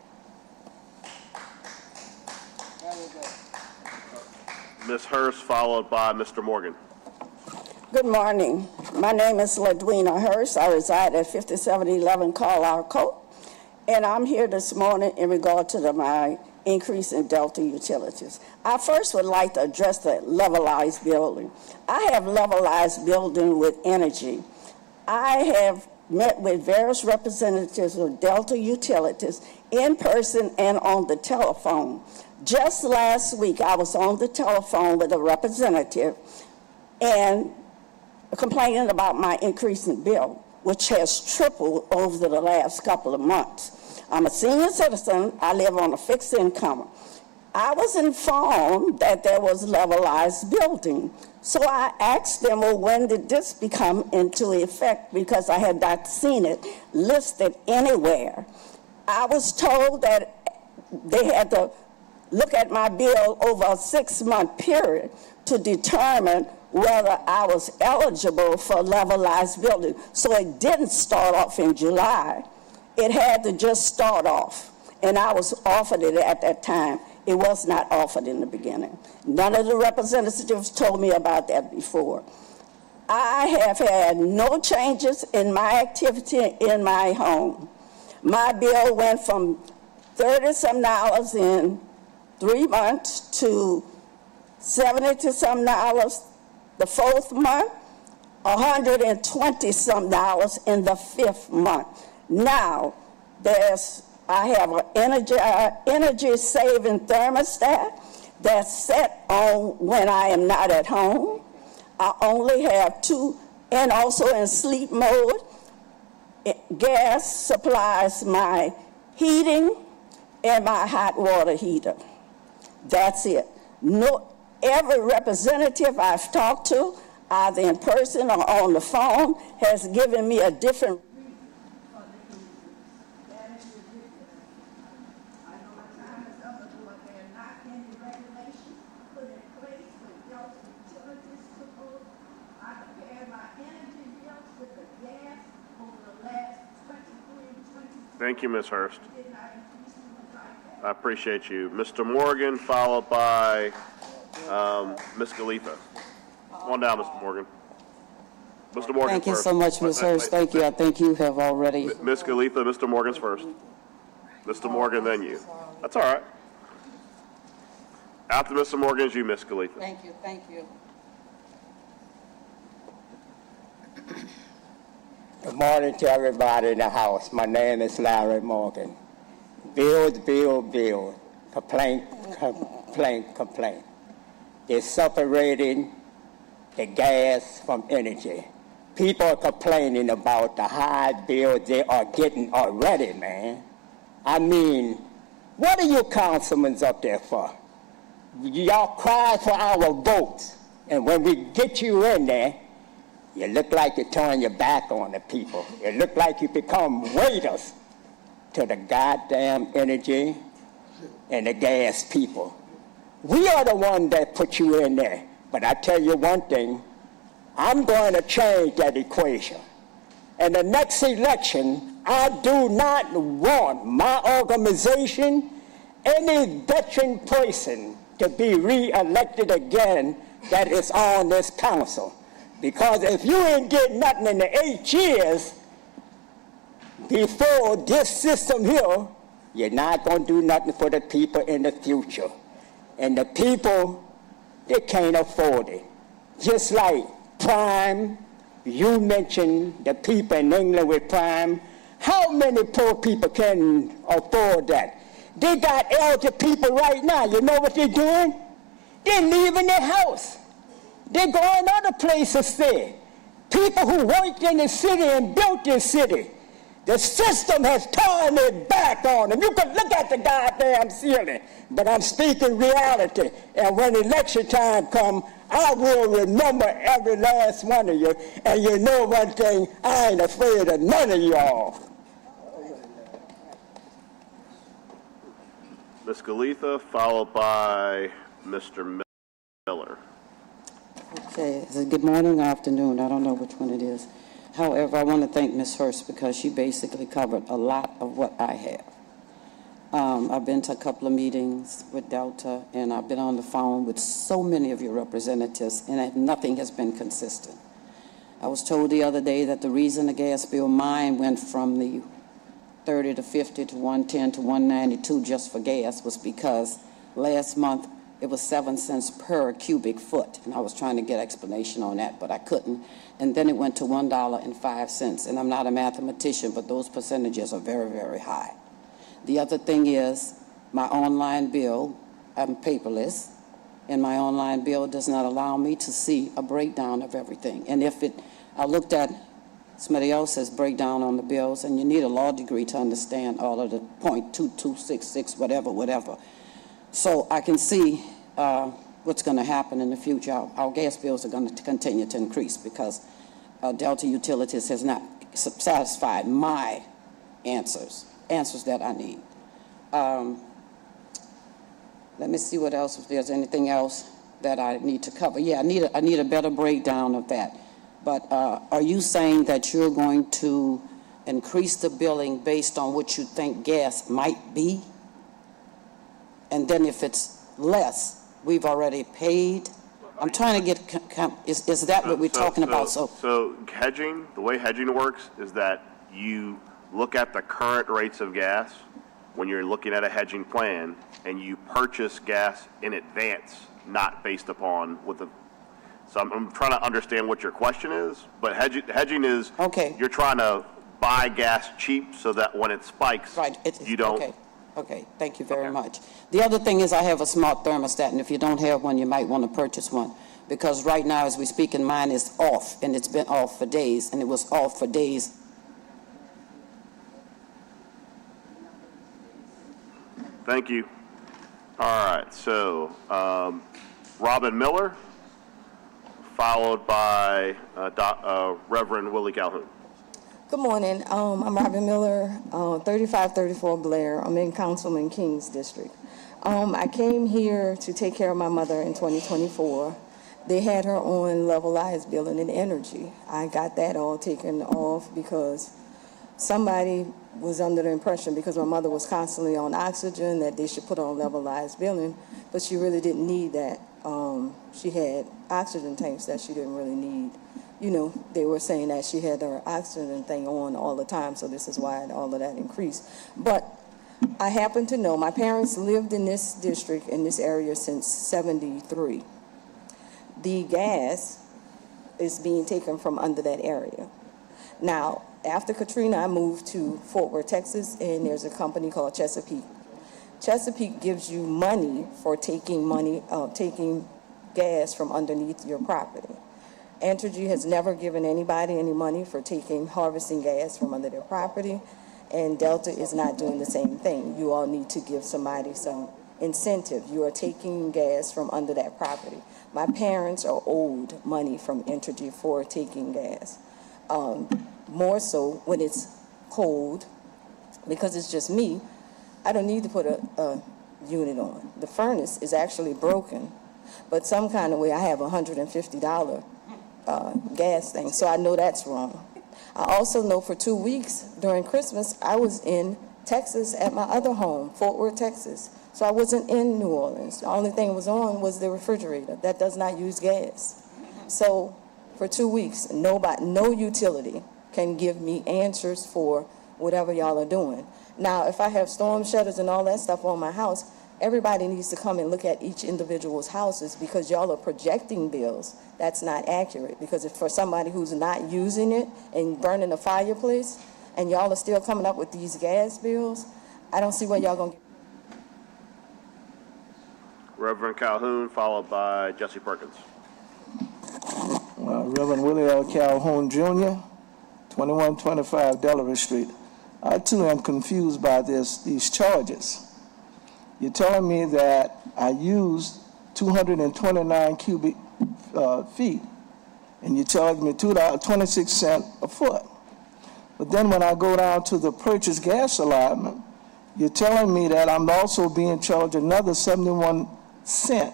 Ms. Hurst, followed by Mr. Morgan. Good morning. My name is Ladwina Hurst. I reside at 5711 Carlisle Court, and I'm here this morning in regard to my increase in Delta utilities. I first would like to address the levelized building. I have levelized building with energy. I have met with various representatives of Delta Utilities in person and on the telephone. Just last week, I was on the telephone with a representative and complaining about my increase in bill, which has tripled over the last couple of months. I'm a senior citizen. I live on a fixed income. I was informed that there was levelized building. So I asked them, well, when did this become into effect? Because I had not seen it listed anywhere. I was told that they had to look at my bill over a 6-month period to determine whether I was eligible for levelized building. So it didn't start off in July. It had to just start off, and I was offered it at that time. It was not offered in the beginning. None of the representatives told me about that before. I have had no changes in my activity in my home. My bill went from $30-some in 3 months to $70-some the 4th month, $120-some in the 5th month. Now, I have an energy-saving thermostat that's set on when I am not at home. I only have 2, and also in sleep mode. Gas supplies my heating and my hot water heater. That's it. No, every representative I've talked to, either in person or on the phone, has given me a different reason for the increase. That is ridiculous. I know my time is up, but there are not any regulations put in place for Delta Utilities to move. I compared my energy bills with the gas over the last 23. Thank you, Ms. Hurst. I appreciate you. Mr. Morgan, followed by Ms. Khalifa. Come on down, Mr. Morgan. Mr. Morgan Thank you first. so much, Ms. Hurst. Thank you. I think you have already... Ms. Khalifa, Mr. Morgan's first. Mr. Morgan, then you. That's all right. After Mr. Morgan is you, Ms. Khalifa. Thank you. Thank you. Good morning to everybody in the house. My name is Larry Morgan. Bills, bill, bill. Complaint, complaint, complaint. They're separating the gas from energy. People are complaining about the high bills they are getting already, man. I mean, what are you councilmen up there for? Y'all cry for our votes, and when we get you in there, you look like you turn your back on the people. You look like you become waiters to the goddamn energy and the gas people. We are the one that put you in there. But I tell you one thing, I'm going to change that equation. In the next election, I do not want my organization, any veteran person, to be re-elected again that is on this council. Because if you ain't get nothing in the 8 years before this system here, you're not going to do nothing for the people in the future. And the people, they can't afford it. Just like Prime, you mentioned the people in England with Prime. How many poor people can afford that? They got elder people right now. You know what they're doing? They're leaving their house. They're going other places there. People who worked in the city and built this city. The system has turned their back on them. You can look at the goddamn ceiling, but I'm speaking reality. And when election time comes, I will remember every last one of you. And you know one thing, I ain't afraid of none of y'all. Ms. Khalifa, followed by Mr. Miller. Okay, so good morning, afternoon. I don't know which one it is. However, I want to thank Ms. Hurst because she basically covered a lot of what I have. I've been to a couple of meetings with Delta, and I've been on the phone with so many of your representatives, and nothing has been consistent. I was told the other day that the reason the gas bill, mine went from the 30 to 50 to 110 to 192 just for gas was because last month it was 7 cents per cubic foot, and I was trying to get explanation on that, but I couldn't. And then it went to $1.05, and I'm not a mathematician, but those percentages are very, very high. The other thing is my online bill, I'm paperless, and my online bill does not allow me to see a breakdown of everything. And I looked at somebody else's breakdown on the bills, and you need a law degree to understand all of the 0.2266, whatever. So I can see what's going to happen in the future. Our gas bills are going to continue to increase because Delta Utilities has not satisfied my answers that I need. Let me see what else, if there's anything else that I need to cover. Yeah, I need a better breakdown of that. But are you saying that you're going to increase the billing based on what you think gas might be? and then if it's less, we've already paid? I'm trying to get, is that what we're talking about? So hedging, the way hedging works is that you look at the current rates of gas when you're looking at a hedging plan, and you purchase gas in advance, not based upon what the. So I'm trying to understand what your question is, but hedging is you're trying to buy gas cheap so that when it spikes, you don't. Okay, thank you very much. The other thing is I have a smart thermostat, and if you don't have one, you might want to purchase one, because right now as we speak, mine is off, and it's been off for days, and it was off for days. Thank you. All right, so Robin Miller, followed by Reverend Willie Calhoun. Good morning. I'm Robin Miller, 3534 Blair. I'm in Councilman King's district. I came here to take care of my mother in 2024. They had her on levelized billing and energy. I got that all taken off because somebody was under the impression, because my mother was constantly on oxygen, that they should put her on levelized billing, but she really didn't need that. She had oxygen tanks that she didn't really need. You know, they were saying that she had her oxygen thing on all the time, so this is why all of that increased. But I happen to know my parents lived in this district, in this area, since '73. The gas is being taken from under that area. Now, after Katrina, I moved to Fort Worth, Texas, and there's a company called Chesapeake. Chesapeake gives you money for taking gas from underneath your property. Entergy has never given anybody any money for harvesting gas from under their property, and Delta is not doing the same thing. You all need to give somebody some incentive. You are taking gas from under that property. My parents are owed money from Entergy for taking gas. More so when it's cold, because it's just me, I don't need to put a unit on. The furnace is actually broken, but some kind of way I have $150 gas thing, so I know that's wrong. I also know for 2 weeks during Christmas, I was in Texas at my other home, Fort Worth, Texas. So I wasn't in New Orleans. The only thing that was on was the refrigerator. That does not use gas. So for 2 weeks, no utility can give me answers for whatever y'all are doing. Now, if I have storm shutters and all that stuff on my house, everybody needs to come and look at each individual's houses, because y'all are projecting bills. That's not accurate, because if for somebody who's not using it and burning a fireplace, and y'all are still coming up with these gas bills, I don't see where y'all gonna get. Reverend Calhoun, followed by Jesse Perkins. Reverend Willie L. Calhoun, Jr., 2125 Delaware Street. I, too, am confused by these charges. You're telling me that I used 229 cubic feet, and you charge me $2.26 a foot. But then when I go down to the purchase gas allotment, you're telling me that I'm also being charged another 71 cents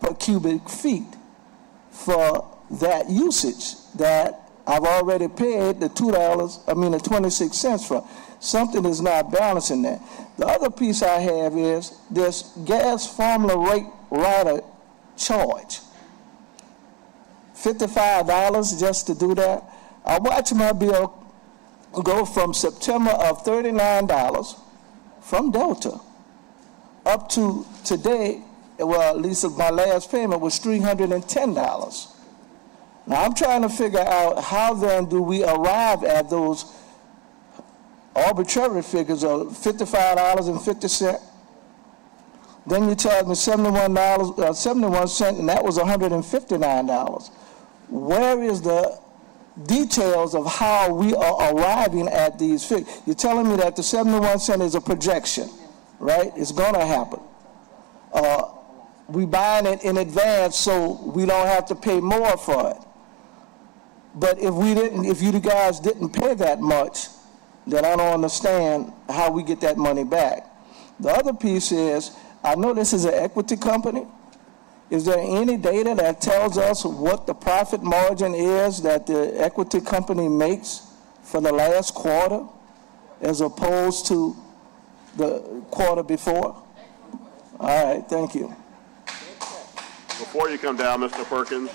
per cubic feet for that usage that I've already paid the the 26 cents for. Something is not balancing that. The other piece I have is this gas formula rate rider charge. $55 just to do that. I watch my bill go from September of $39 from Delta up to today, well, at least my last payment was $310. Now, I'm trying to figure out how then do we arrive at those arbitrary figures of $55.50. Then you charge me $71 cents, and that was $159. Where is the details of how we are arriving at these figures? You're telling me that the 71 cents is a projection, right? It's going to happen. We buying it in advance so we don't have to pay more for it. But if you guys didn't pay that much, then I don't understand how we get that money back. The other piece is, I know this is an equity company. Is there any data that tells us what the profit margin is that the equity company makes for the last quarter as opposed to the quarter before? All right, thank you. Before you come down, Mr. Perkins,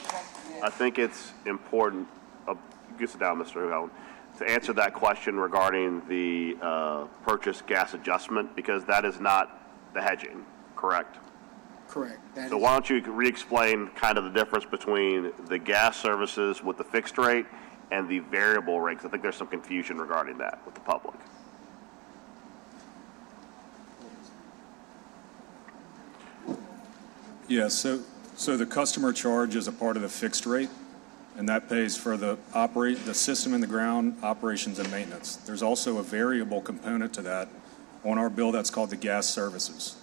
I think it's important, you can sit down, Mr. Howland, to answer that question regarding the purchase gas adjustment, because that is not the hedging, correct? Correct. So why don't you re-explain kind of the difference between the gas services with the fixed rate and the variable rate? 'Cause I think there's some confusion regarding that with the public. Yeah, so the customer charge is a part of the fixed rate, and that pays for the system in the ground, operations and maintenance. There's also a variable component to that on our bill that's called the gas services.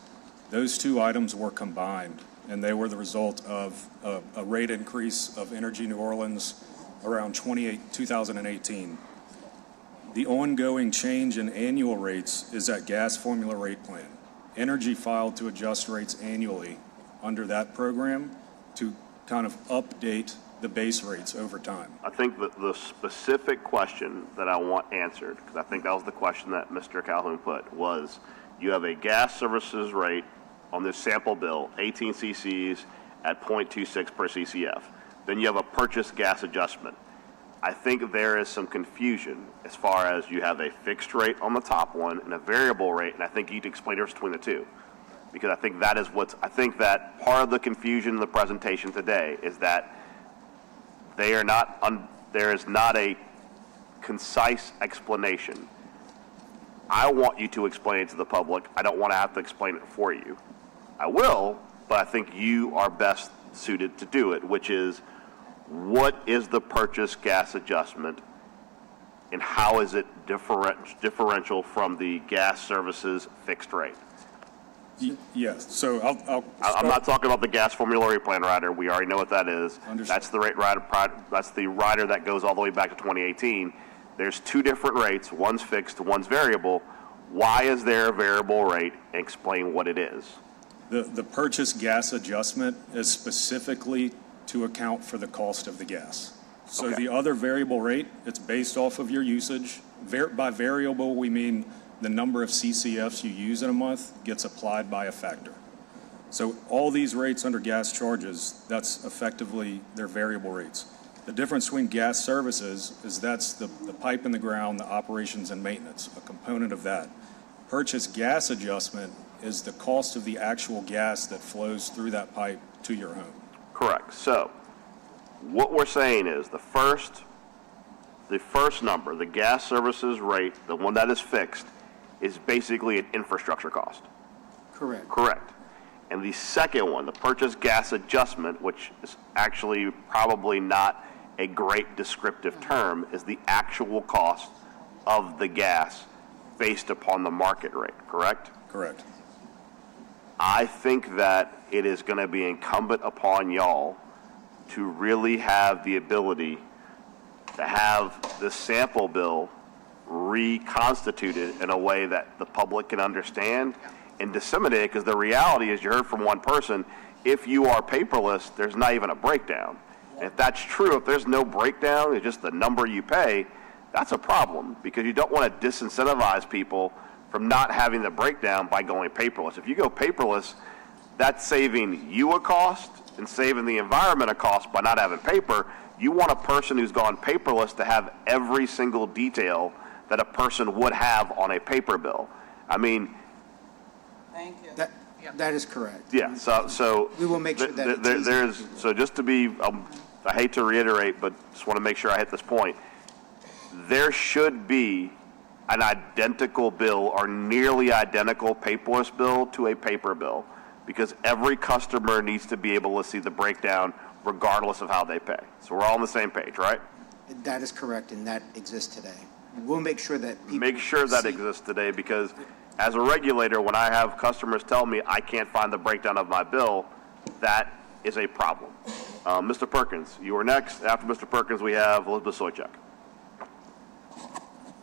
Those two items were combined, and they were the result of a rate increase of Energy New Orleans around 2018. The ongoing change in annual rates is that gas formula rate plan. Energy filed to adjust rates annually under that program to kind of update the base rates over time. I think that the specific question that I want answered, because I think that was the question that Mr. Calhoun put, was you have a gas services rate on this sample bill, 18 cc's at 0.26 per ccf. Then you have a purchase gas adjustment. I think there is some confusion as far as you have a fixed rate on the top one and a variable rate, and I think you'd explain the difference between the two. Because I think that is I think that part of the confusion in the presentation today is that there is not a concise explanation. I want you to explain it to the public. I don't want to have to explain it for you. I will, but I think you are best suited to do it, which is what is the purchase gas adjustment and how is it differential from the gas services fixed rate? Yes, so I'm not talking about the gas formula rate plan rider. We already know what that is. That's the rate rider. That's the rider that goes all the way back to 2018. There's two different rates. One's fixed, one's variable. Why is there a variable rate? Explain what it is. The purchase gas adjustment is specifically to account for the cost of the gas. So Okay. the other variable rate, it's based off of your usage. By variable, we mean the number of CCFs you use in a month gets applied by a factor. So all these rates under gas charges, that's effectively their variable rates. The difference between gas services is that's the pipe in the ground, the operations and maintenance, a component of that. Purchase gas adjustment is the cost of the actual gas that flows through that pipe to your home. Correct. So what we're saying is the first number, the gas services rate, the one that is fixed, is basically an infrastructure cost. Correct. Correct. And the second one, the purchase gas adjustment, which is actually probably not a great descriptive term, is the actual cost of the gas based upon the market rate, correct? Correct. I think that it is going to be incumbent upon y'all to really have the ability to have the sample bill reconstituted in a way that the public can understand and disseminate it, because the reality is, you heard from one person, if you are paperless, there's not even a breakdown. And if that's true, if there's no breakdown, it's just the number you pay, that's a problem, because you don't want to disincentivize people from not having the breakdown by going paperless. If you go paperless, that's saving you a cost and saving the environment a cost by not having paper. You want a person who's gone paperless to have every single detail that a person would have on a paper bill. I mean, Thank you. That is correct. yeah, so We will make sure that it's easy. there's, so just to be, I hate to reiterate, but just want to make sure I hit this point. There should be an identical bill or nearly identical paperless bill to a paper bill, because every customer needs to be able to see the breakdown regardless of how they pay. So we're all on the same page, right? That is correct, and that exists today. We'll make sure that people Make sure that see- exists today, because as a regulator, when I have customers tell me I can't find the breakdown of my bill, that is a problem. Mr. Perkins, you are next. After Mr. Perkins, we have Elizabeth Soychuk.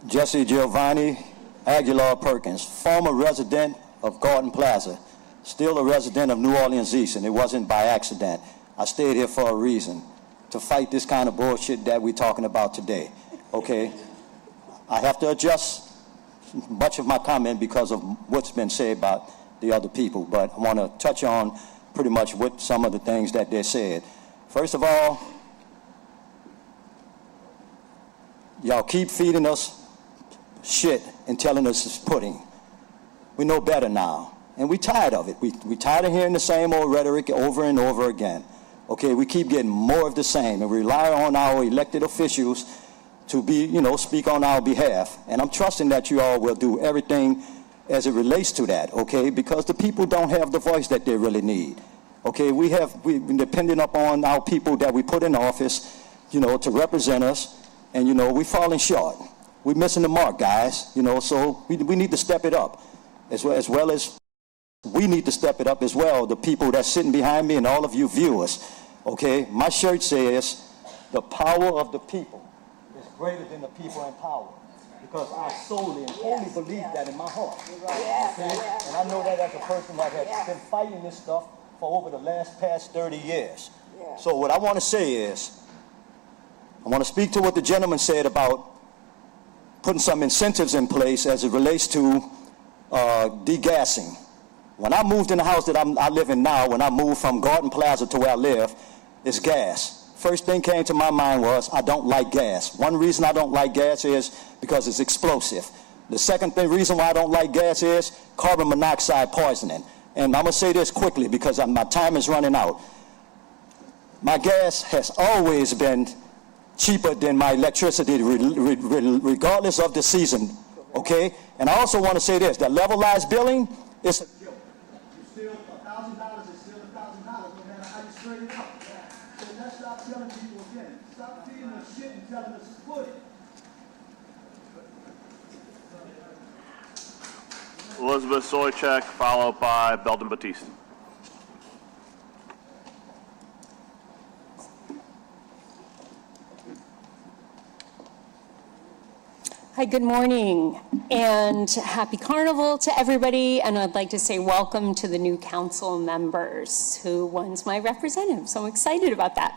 Jesse Giovanni Aguilar Perkins, former resident of Garden Plaza, still a resident of New Orleans East, and it wasn't by accident. I stayed here for a reason, to fight this kind of bullshit that we're talking about today, okay? I have to adjust much of my comment because of what's been said about the other people, but I want to touch on pretty much what some of the things that they said. First of all, y'all keep feeding us shit and telling us it's pudding. We know better now, and we're tired of it. We tired of hearing the same old rhetoric over and over again. Okay, we keep getting more of the same, and we rely on our elected officials to be, speak on our behalf. And I'm trusting that you all will do everything as it relates to that, okay? Because the people don't have the voice that they really need. Okay, we've been depending upon our people that we put in office, to represent us, and we're falling short. We're missing the mark, guys. So we need to step it up, as well as we need to step it up as well. The people that's sitting behind me and all of you viewers. Okay, my shirt says, "The power of the people is greater than the people in power," because I solely and wholly believe that in my heart. Okay? And I know that as a person that has been fighting this stuff for over the past 30 years. So what I want to say is, I want to speak to what the gentleman said about putting some incentives in place as it relates to degassing. When I moved in the house that I live in now, when I moved from Garden Plaza to where I live, it's gas. First thing came to my mind was, I don't like gas. One reason I don't like gas is because it's explosive. The second reason why I don't like gas is carbon monoxide poisoning. And I'm going to say this quickly because my time is running out. My gas has always been cheaper than my electricity, regardless of the season, okay? And I also want to say this, that levelized billing is a joke. You steal $1,000, it's still $1,000, no matter how you straighten it up. So let's stop telling people again. Stop feeding us shit and telling us it's pudding. Elizabeth Soychek, followed by Belden Batiste. Hi, good morning, and happy carnival to everybody, and I'd like to say welcome to the new council members who one's my representative, so I'm excited about that.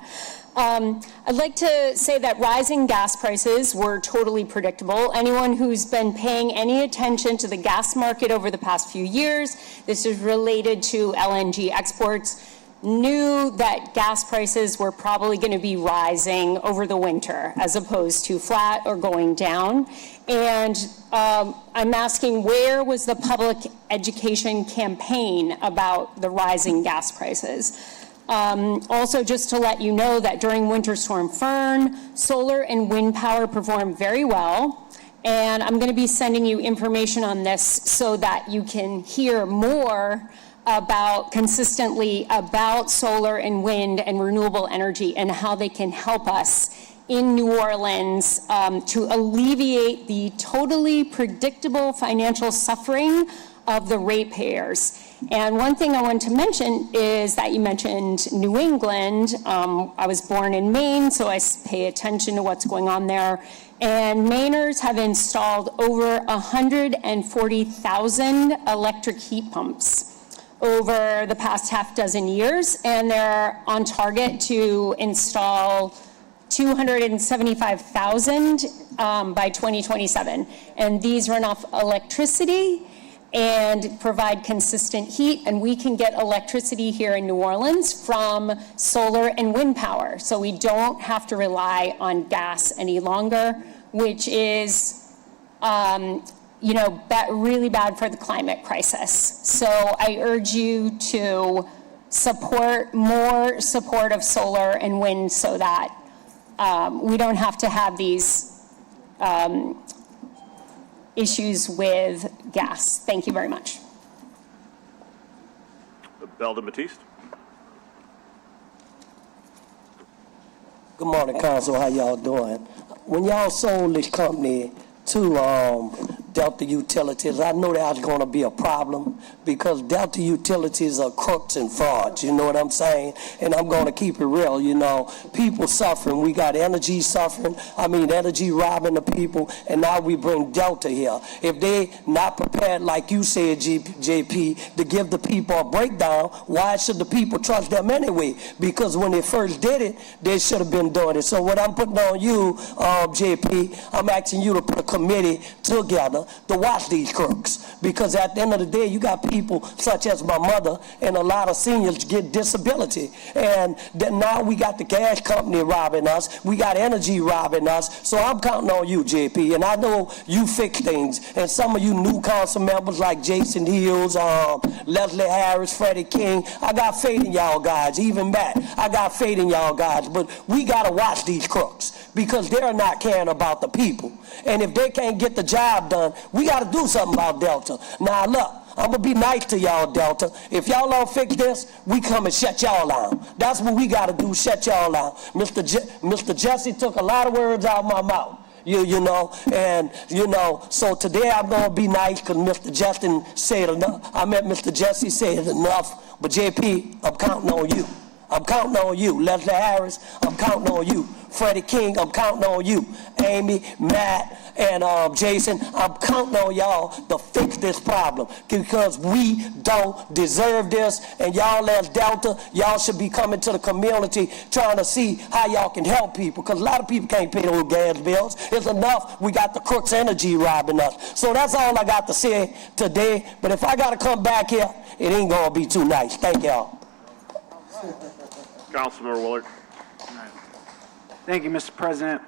I'd like to say that rising gas prices were totally predictable. Anyone who's been paying any attention to the gas market over the past few years, this is related to LNG exports, knew that gas prices were probably going to be rising over the winter as opposed to flat or going down. And I'm asking, where was the public education campaign about the rising gas prices? Also, just to let you know that during Winter Storm Fern, solar and wind power performed very well. And I'm going to be sending you information on this so that you can hear more consistently about solar and wind and renewable energy and how they can help us in New Orleans to alleviate the totally predictable financial suffering of the ratepayers. And one thing I want to mention is that you mentioned New England. I was born in Maine, so I pay attention to what's going on there. And Mainers have installed over 140,000 electric heat pumps over the past half dozen years, and they're on target to install 275,000 by 2027. And these run off electricity and provide consistent heat, and we can get electricity here in New Orleans from solar and wind power. So we don't have to rely on gas any longer, which is really bad for the climate crisis. So I urge you to support more support of solar and wind so that we don't have to have these issues with gas. Thank you very much. Belden Batiste. Good morning, Council. How y'all doing? When y'all sold this company to Delta Utilities, I know that was going to be a problem because Delta Utilities are crooks and frauds, you know what I'm saying? And I'm going to keep it real, People suffering. We got energy suffering. Energy robbing the people, and now we bring Delta here. If they not prepared, like you said, JP, to give the people a breakdown, why should the people trust them anyway? Because when they first did it, they should have been doing it. So what I'm putting on you, JP, I'm asking you to put a committee together Delta to watch these crooks. Because at the end of the day, you got people such as my mother and a lot of seniors get disability. And then now we got the gas company robbing us. We got energy robbing us. So I'm counting on you, JP. And I know you fix things. And some of you new council members like Jason Hills, Leslie Harris, Freddie King, I got faith in y'all guys. Even Matt, I got faith in y'all guys. But we got to watch these crooks because they're not caring about the people. And if they can't get the job done, we got to do something about Delta. Now, look, I'm going to be nice to y'all, Delta. If y'all don't fix this, we come and shut y'all down. That's what we got to do, shut y'all down. Mr. Jesse took a lot of words out of my mouth. You know, so today I'm going to be nice because Mr. Justin said enough. Mr. Jesse said enough, but JP, I'm counting on you. I'm counting on you. Leslie Harris, I'm counting on you. Freddie King, I'm counting on you. Amy, Matt, and Jason, I'm counting on y'all to fix this problem because we don't deserve this. And y'all as Delta, y'all should be coming to the community trying to see how y'all can help people because a lot of people can't pay those gas bills. It's enough we got the crooks energy robbing us. So that's all I got to say today. But if I got to come back here, it ain't going to be too nice. Thank y'all. Councilmember Willard. Thank you, Mr. President.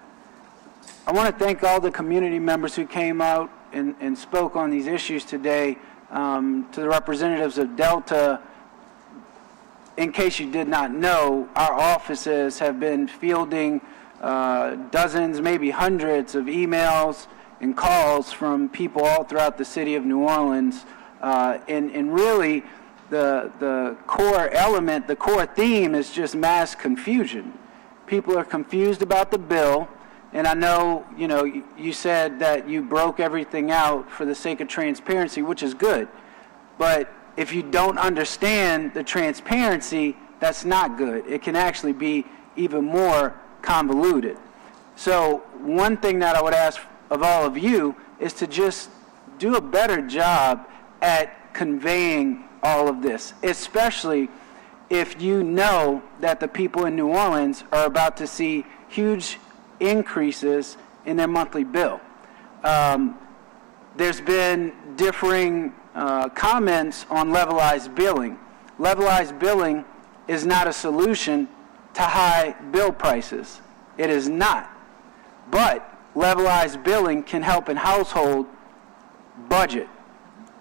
I want to thank all the community members who came out and spoke on these issues today. To the representatives of Delta, in case you did not know, our offices have been fielding dozens, maybe hundreds of emails and calls from people all throughout the city of New Orleans. And really, the core element, the core theme is just mass confusion. People are confused about the bill, and I know, you said that you broke everything out for the sake of transparency, which is good. But if you don't understand the transparency, that's not good. It can actually be even more convoluted. So one thing that I would ask of all of you is to just do a better job at conveying all of this, especially if you know that the people in New Orleans are about to see huge increases in their monthly bill. There's been differing comments on levelized billing. Levelized billing is not a solution to high bill prices. It is not. But levelized billing can help a household budget.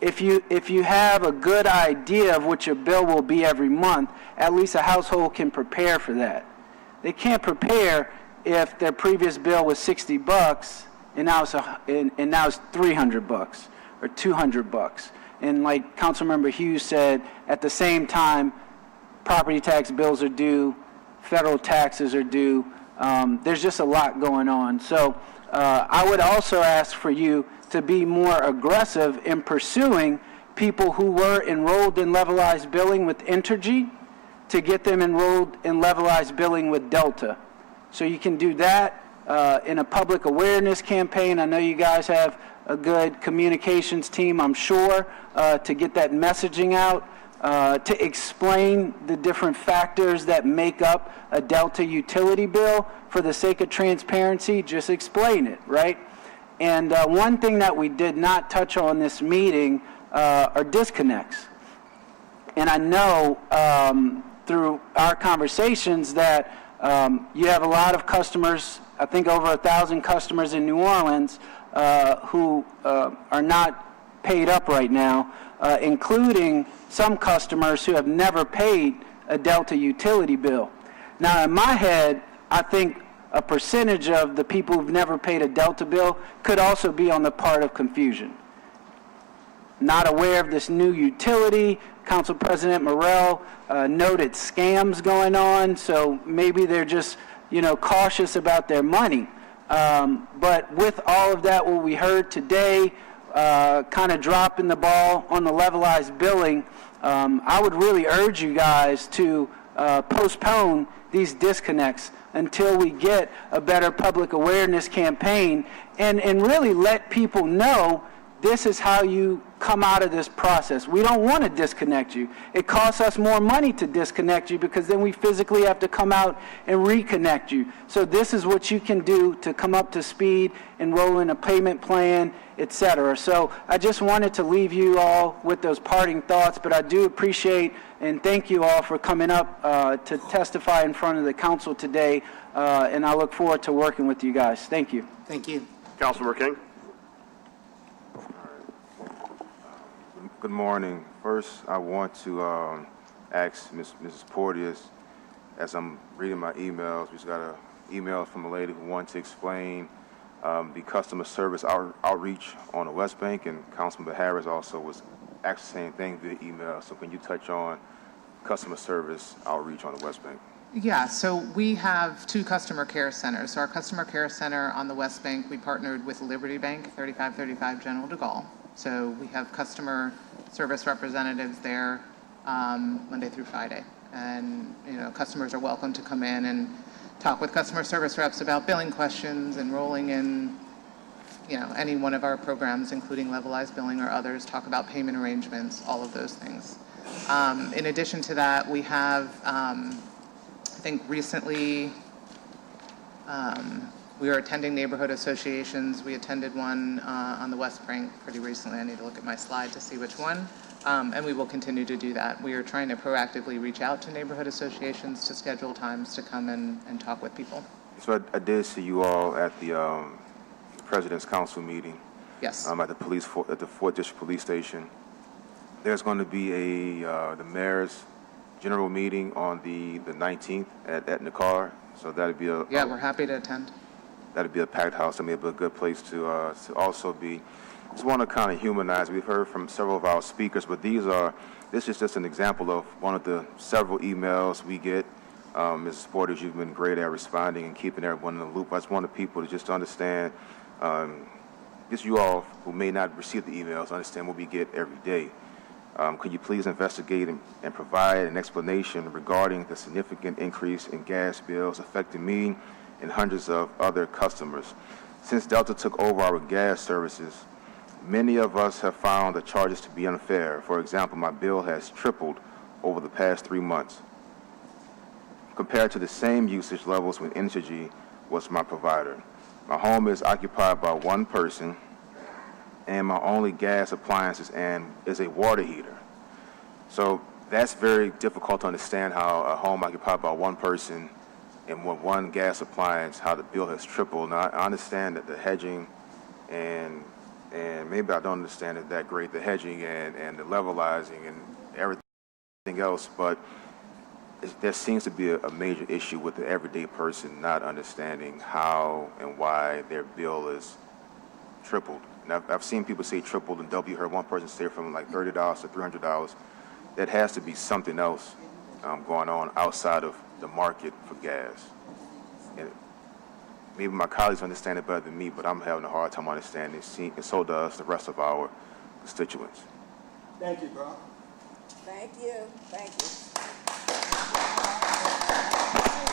If you have a good idea of what your bill will be every month, at least a household can prepare for that. They can't prepare if their previous bill was $60 and now it's $300 or $200. And like Councilmember Hughes said, at the same time, property tax bills are due, federal taxes are due. There's just a lot going on. So I would also ask for you to be more aggressive in pursuing people who were enrolled in levelized billing with Entergy to get them enrolled in levelized billing with Delta. So you can do that in a public awareness campaign. I know you guys have a good communications team, I'm sure, to get that messaging out, to explain the different factors that make up a Delta utility bill. For the sake of transparency, just explain it, right? And one thing that we did not touch on this meeting are disconnects. And I know through our conversations that you have a lot of customers, I think over 1,000 customers in New Orleans who are not paid up right now, including some customers who have never paid a Delta utility bill. Now, in my head, I think a percentage of the people who've never paid a Delta bill could also be on the part of confusion. Not aware of this new utility. Council President Morrell noted scams going on, so maybe they're just, cautious about their money. But with all of that, what we heard today, kind of dropping the ball on the levelized billing, I would really urge you guys to postpone these disconnects until we get a better public awareness campaign and really let people know this is how you come out of this process. We don't want to disconnect you. It costs us more money to disconnect you because then we physically have to come out and reconnect you. So this is what you can do to come up to speed, enroll in a payment plan, etc. So I just wanted to leave you all with those parting thoughts, but I do appreciate and thank you all for coming up to testify in front of the council today, and I look forward to working with you guys. Thank you. Thank you. Councilmember King. Good morning. First, I want to ask Mrs. Porteous, as I'm reading my emails, we just got an email from a lady who wanted to explain the customer service outreach on the West Bank, and Councilmember Harris also was asked the same thing via email. So can you touch on customer service outreach on the West Bank? Yeah, so we have 2 customer care centers. So our customer care center on the West Bank, we partnered with Liberty Bank, 3535 General de Gaulle. So we have customer service representatives there Monday through Friday. And, customers are welcome to come in and talk with customer service reps about billing questions, enrolling in, any one of our programs, including levelized billing or others, talk about payment arrangements, all of those things. In addition to that, we have, I think recently, we are attending neighborhood associations. We attended one on the West Bank pretty recently. I need to look at my slide to see which one. And we will continue to do that. We are trying to proactively reach out to neighborhood associations to schedule times to come and talk with people. So I did see you all at the President's Council meeting. Yes. At the at the 4th District Police Station. There's going to be the mayor's general meeting on the 19th at Nakar. So that'd be yeah, we're happy to attend. That'd be a packed house. That'd be a good place to also be. Just want to kind of humanize. We've heard from several of our speakers, but this is just an example of one of the several emails we get. Mrs. Porteous, you've been great at responding and keeping everyone in the loop. I just want the people to just understand, just you all who may not receive the emails, understand what we get every day. Could you please investigate and provide an explanation regarding the significant increase in gas bills affecting me and hundreds of other customers? Since Delta took over our gas services, many of us have found the charges to be unfair. For example, my bill has tripled over the past 3 months compared to the same usage levels when Entergy was my provider. My home is occupied by one person, and my only gas appliance is a water heater. So that's very difficult to understand, how a home occupied by one person and with one gas appliance, how the bill has tripled. Now, I understand that the hedging and maybe I don't understand it that great, the hedging and the levelizing and everything else, but there seems to be a major issue with the everyday person not understanding how and why their bill is tripled. And I've seen people say tripled and double. You heard one person say from like $30 to $300. That has to be something else going on outside of the market for gas. And maybe my colleagues understand it better than me, but I'm having a hard time understanding it, and so does the rest of our constituents. Thank you, bro. Thank you. Thank you.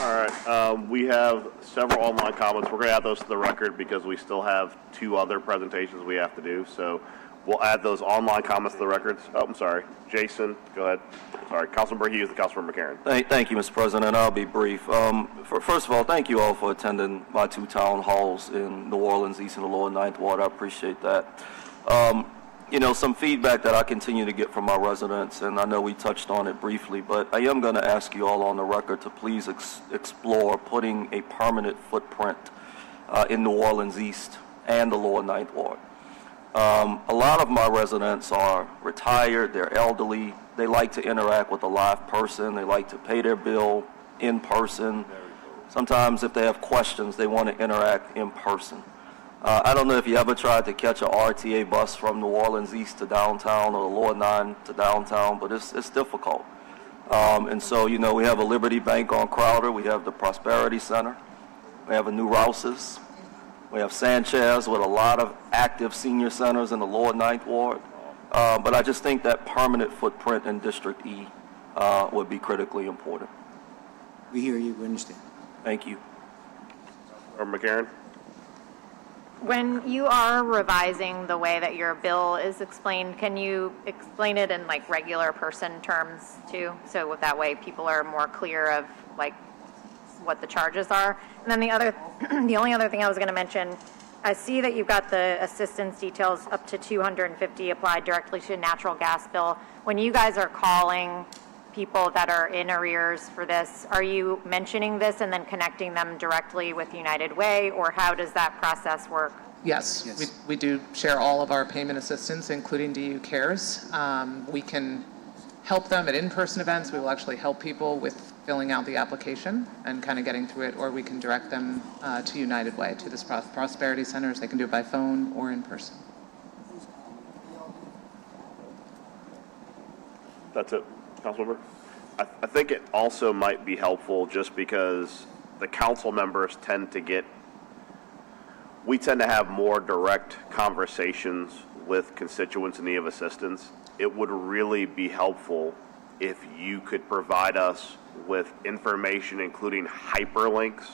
All right, we have several online comments. We're going to add those to the record because we still have 2 other presentations we have to do. So we'll add those online comments to the records. Oh, I'm sorry. Jason, go ahead. Sorry, Councilmember Hughes and Councilmember McCarron. Thank you, Mr. President. I'll be brief. First of all, thank you all for attending my 2 town halls in New Orleans, East and the Lower Ninth Ward. I appreciate that. Some feedback that I continue to get from my residents, and I know we touched on it briefly, but I am going to ask you all on the record to please explore putting a permanent footprint in New Orleans East and the Lower Ninth Ward. A lot of my residents are retired, they're elderly, they like to interact with a live person, they like to pay their bill in person. Sometimes if they have questions, they want to interact in person. I don't know if you ever tried to catch a RTA bus from New Orleans East to downtown or the Lower 9 to downtown, but it's difficult. And so, we have a Liberty Bank on Crowder, we have the Prosperity Center, we have a New Rouse's, we have Sanchez with a lot of active senior centers in the Lower 9th Ward. But I just think that permanent footprint in District E would be critically important. We hear you. We understand. Thank you. Or McCarron? When you are revising the way that your bill is explained, can you explain it in like regular person terms too? So that way people are more clear of like what the charges are. And then the only other thing I was going to mention, I see that you've got the assistance details up to $250 applied directly to natural gas bill. When you guys are calling people that are in arrears for this, are you mentioning this and then connecting them directly with United Way, or how does that process work? Yes, we do share all of our payment assistance, including DU Cares. We can help them at in-person events. We will actually help people with filling out the application and kind of getting through it, or we can direct them to United Way, to the Prosperity Centers. They can do it by phone or in person. That's it, Councilmember. I think it also might be helpful just because the council members we tend to have more direct conversations with constituents in need of assistance. It would really be helpful if you could provide us with information, including hyperlinks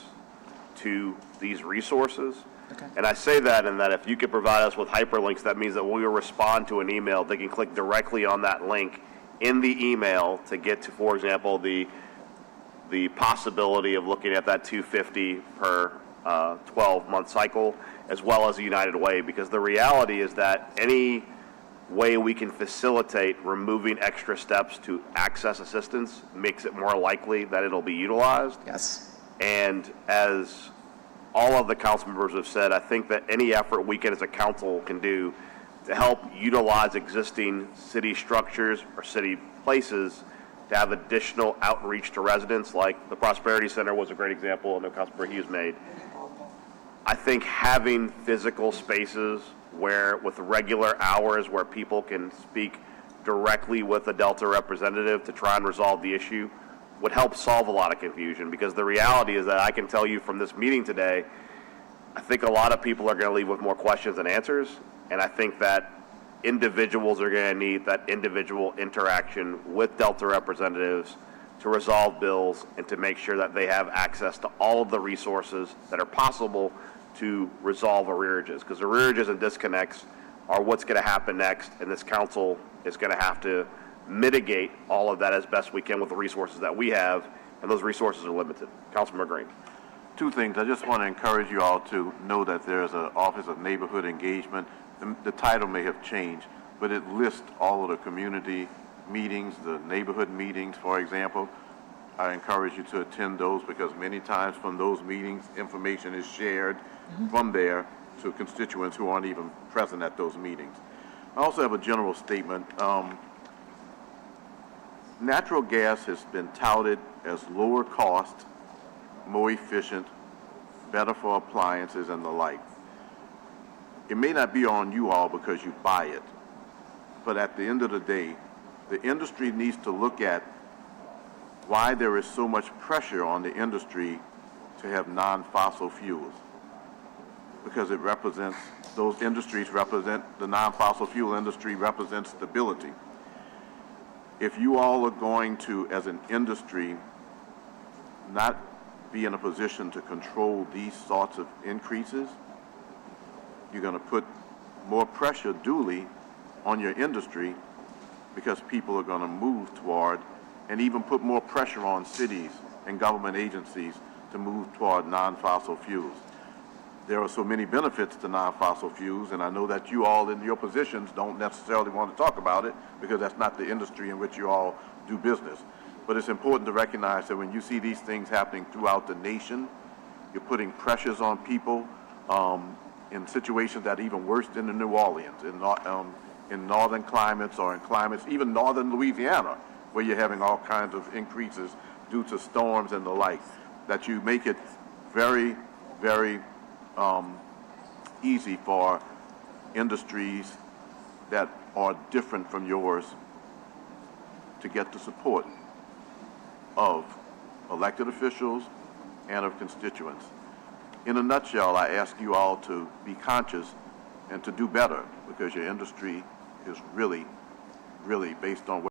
to these resources. Okay. And I say that in that if you could provide us with hyperlinks, that means that when we respond to an email, they can click directly on that link in the email to get to, for example, the possibility of looking at that $250 per 12-month cycle, as well as the United Way, because the reality is that any way we can facilitate removing extra steps to access assistance makes it more likely that it'll be utilized. Yes. And as all of the council members have said, I think that any effort we can as a council can do to help utilize existing city structures or city places to have additional outreach to residents, like the Prosperity Center was a great example, and the Councilmember Hughes made. I think having physical spaces where, with regular hours where people can speak directly with a Delta representative to try and resolve the issue would help solve a lot of confusion, because the reality is that I can tell you from this meeting today, I think a lot of people are going to leave with more questions than answers, and I think that individuals are going to need that individual interaction with Delta representatives to resolve bills and to make sure that they have access to all of the resources that are possible to resolve arrearages, because arrearages and disconnects are what's going to happen next, and this council is going to have to mitigate all of that as best we can with the resources that we have, and those resources are limited. Councilmember Green. Two things. I just want to encourage you all to know that there's an Office of Neighborhood Engagement. The title may have changed, but it lists all of the community meetings, the neighborhood meetings, for example. I encourage you to attend those, because many times from those meetings, information is shared from there to constituents who aren't even present at those meetings. I also have a general statement. Natural gas has been touted as lower cost, more efficient, better for appliances and the like. It may not be on you all because you buy it, but at the end of the day, the industry needs to look at why there is so much pressure on the industry to have non-fossil fuels, because it represents, those industries represent, the non-fossil fuel industry represents stability. If you all are going to, as an industry, not be in a position to control these sorts of increases, you're going to put more pressure duly on your industry, because people are going to move toward, and even put more pressure on cities and government agencies to move toward non-fossil fuels. There are so many benefits to non-fossil fuels, and I know that you all in your positions don't necessarily want to talk about it, because that's not the industry in which you all do business. But it's important to recognize that when you see these things happening throughout the nation, you're putting pressures on people in situations that are even worse than in New Orleans, in northern climates, or in climates, even northern Louisiana, where you're having all kinds of increases due to storms and the like, that you make it very, very easy for industries that are different from yours to get the support of elected officials and of constituents. In a nutshell, I ask you all to be conscious and to do better, because your industry is really, really based on what